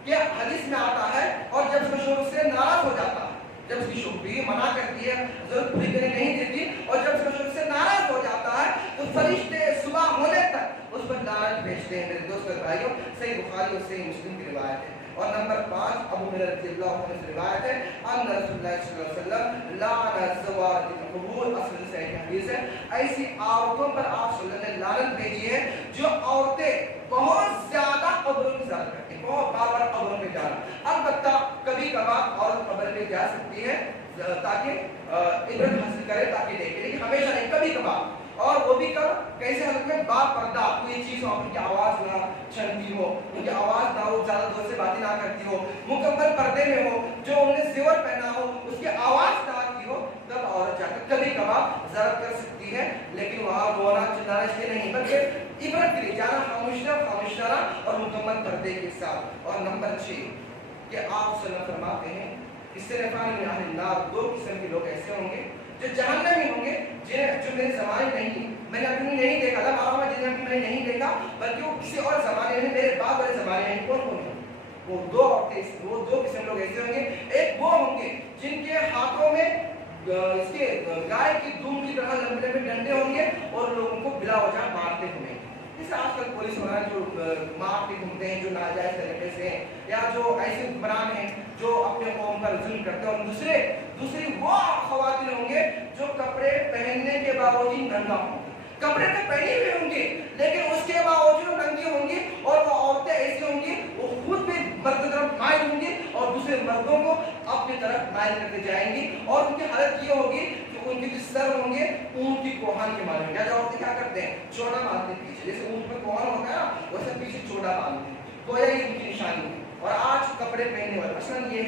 یہ حدیث میں آتا ہے, اور جب اس کا شوہر سے ناراض ہو جاتا ہے, جب اس کی شوہر منع کرتی ہے, ضرورت پوری کرنے نہیں دیتی, اور جب اس کا شوہر سے ناراض ہو جاتا ہے تو فرشتے صبح ہونے تک اس پر لعنت بھیجتے ہیں میرے دوست اور بھائیوں. صحیح بخاری اور صحیح مسلم کی روایت ہے. اور نمبر 5, ابو ہریرہ رضی اللہ عنہ سے روایت ہے ان رسول اللہ صلی اللہ علیہ وسلم لعن الزوات القبور, اصل سے حدیث ہے. ایسی عورتوں پر آپ صلی اللہ علیہ وسلم نے لعنت بھیجی ہے جو عورتیں بہت زیادہ قبروں کی زیارت کرتی ہیں, بہت بار بار قبروں پہ جانا. البتہ کبھی کبھار عورت قبر پہ جا سکتی ہے تاکہ عبرت حاصل کرے, تاکہ دیکھے, لیکن ہمیشہ نہیں, کبھی کبھار. اور وہ بھی کب, کیسے حالت میں, با پردہ, کوئی چیز ہو, ان کی آواز نہ چھنتی ہو, ان کی آواز نہ ہو, زیادہ دور سے باتیں نہ کرتی ہو, مکمل پردے میں ہو, جو انہوں نے زیور پہنا ہو اس کی آواز نہ آتی ہو, تب عورت جا کر کبھی کبھار ضرورت کر سکتی ہے, لیکن وہاں رونا چلانا اس لیے نہیں, بلکہ عبرت کے لیے جانا, خاموش رہنا اور مکمل پردے کے ساتھ. اور نمبر 6 کہ آپ صلی اللہ علیہ وسلم فرماتے ہیں اس سے نفان من اہل النار, 2 قسم کے لوگ ایسے ہوں گے جو جہنمی ہوں گے, جو میرے زمانے نہیں, میں نے اپنی نہیں دیکھا تھا, معلوم ہے جنہیں میں نے نہیں دیکھا, بلکہ وہ کسی اور زمانے میں, میرے باپ والے زمانے میں. کون کون ہیں وہ 2 عورتیں, وہ 2 قسم لوگ ایسے ہوں گے. ایک وہ ہوں گے جن کے ہاتھوں میں اس کے گائے کی دم کی طرح لمبے لمبے ڈنڈے ہوں گے, اور لوگوں کو بلا وجہ مارتے ہوئے, جیسے آج کل پولیس والے جو مار کے گھومتے ہیں, جو ناجائز طریقے سے, یا جو ایسے حکمران ہیں جو اپنے قوم پر ظلم کرتے ہیں. اور دوسری وہ خواتین ہوں گے جو کپڑے پہننے کے باوجود ننگا ہوں گے, کپڑے تو پہنے ہوئے ہوں گے لیکن اس کے باوجود ننگی ہوں گی. اور وہ عورتیں ایسی ہوں گی, وہ خود بھی مرد کی طرف مائل ہوں گی اور دوسرے مردوں کو اپنی طرف مائل کرتے جائیں گی. اور ان کی حالت یہ ہوگی کہ ان کے جو سر ہوں گے اونٹ کی کوہان کے مانیں گے. عورتیں کیا کرتے ہیں, چوڑا باندھتے ہیں پیچھے, جیسے اونٹ میں کوہان ہوتا ہے نا, ویسے پیچھے چوڑا باندھتے ہیں, گویا یہ ان کی نشانی ہے. اور آج کپڑے پہننے والے مثلاً یہ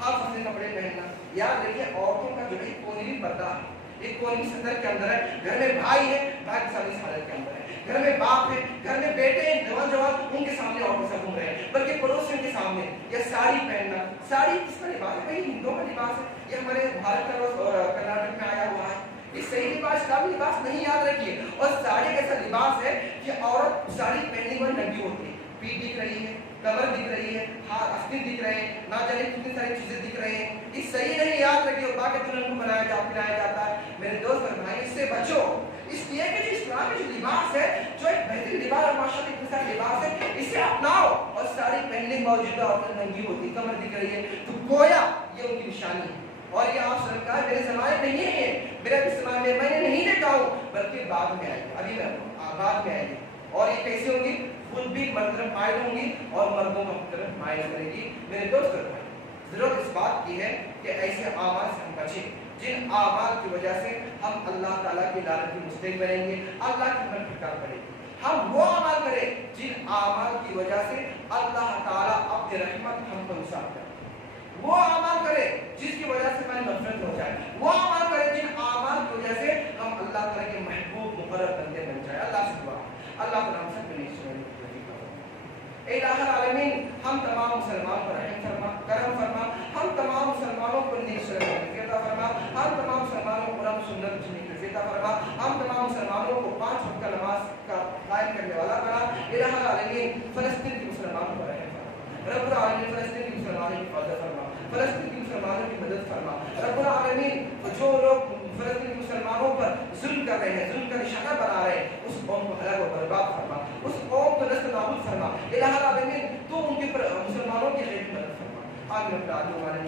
ہاف ہفتے کپڑے پہننا, یاد رکھیے عورتوں کا جو ہے کوئی پردہ ہے, ایک کوئی سطر کے اندر ہے. گھر میں بھائی ہے, بھائی کے سامنے اس حالت کے اندر ہے, گھر میں باپ ہے, گھر میں بیٹے ہیں, جوان ان کے سامنے اور سب گھوم رہے ہیں, بلکہ پڑوسیوں کے سامنے. یا ساڑی پہننا, ساڑی کس کا لباس ہے, ہندوؤں کا لباس ہے, یہ ہمارے بھارت کا اور کرناٹک میں آیا ہوا ہے. یہ صحیح لباس اسلامی لباس نہیں, یاد رکھیے. اور ساڑی ایسا لباس ہے کہ عورت ساڑی پہننے میں ننگی ہوتی ہے, پیٹ دکھ رہی ہے, کمر دکھ رہی ہے, ہاتھ استن دکھ رہے ہیں, نہ جانے کتنی ساری چیزیں دکھ رہے ہیں. یہ صحیح نہیں, یاد رکھیے. باقی دلہن کو بنایا جاتا ہے. میرے دوست اور بھائی, اس سے بچو, اس لیے کہ جو اسلام میں جو لباس ہے, جو ایک بہترین لباس اور ماشاءاللہ اتنا سارا لباس ہے, اسے اپناؤ. اور ساری پہننے موجودہ عورتیں ننگی ہوتی, کمر دکھ رہی ہے, تو گویا یہ ان کی نشانی ہے. اور یہ آپ سرکار میرے زمانے نہیں ہے, میرے بھی زمانے میں نے نہیں دیکھا ہوں, بلکہ بعد میں آئی, ابھی میں بعد میں آئی. اور یہ کیسے ہوگی, خود بھی مرد طرف مائل ہوں گی اور مردوں کو اپنی طرف مائل کرے گی. میرے دوست اور بھائی, ضرورت اس بات کی ہے کہ ایسے اعمال سے ہم بچیں جن اعمال کی وجہ سے ہم اللہ تعالیٰ کی لعنت کی مستحق بنیں گے, اللہ کی ہمت پھٹکار پڑے گی. ہم وہ اعمال کریں جن اعمال کی وجہ سے اللہ تعالیٰ اپنی رحمت ہم کو نثار کرے, وہ اعمال کریں جس کی وجہ سے ہماری مغفرت ہو جائے, وہ اعمال کریں جن اعمال کی وجہ سے ہم اللہ تعالیٰ کے محبوب مقرر بندے بن جائے. اللہ سے دعا, اللہ تعالیٰ ہم سب کو نیک سمجھنے کی توفیق عطا. اے الہ العالمین, ہم تمام مسلمان پر رحم فرما, کرم فرما, ہم تمام مسلمانوں کو نیک سمجھنے ہم تمام مسلمانوں کو قرآن سنت جینے کی عطا فرما، ہم تمام مسلمانوں کو 5 وقت کا نماز کا قائم کرنے والا بنا۔ الہ العالمین فلسطین کے مسلمانوں پر رحم فرما، رب العالمین فلسطین کے مسلمانوں کی حفاظت فرما، فلسطین کے مسلمانوں کی مدد فرما، رب العالمین جو لوگ فلسطین کے مسلمانوں پر ظلم کر رہے ہیں، ظلم کا نشانہ بنا رہے ہیں، اس قوم کو ہلاک و برباد فرما، اس قوم کو نست نابود فرما۔ الہ العالمین تو ان کے مسلمانوں کی خیر مدد فرما۔ آمین رب العالمین۔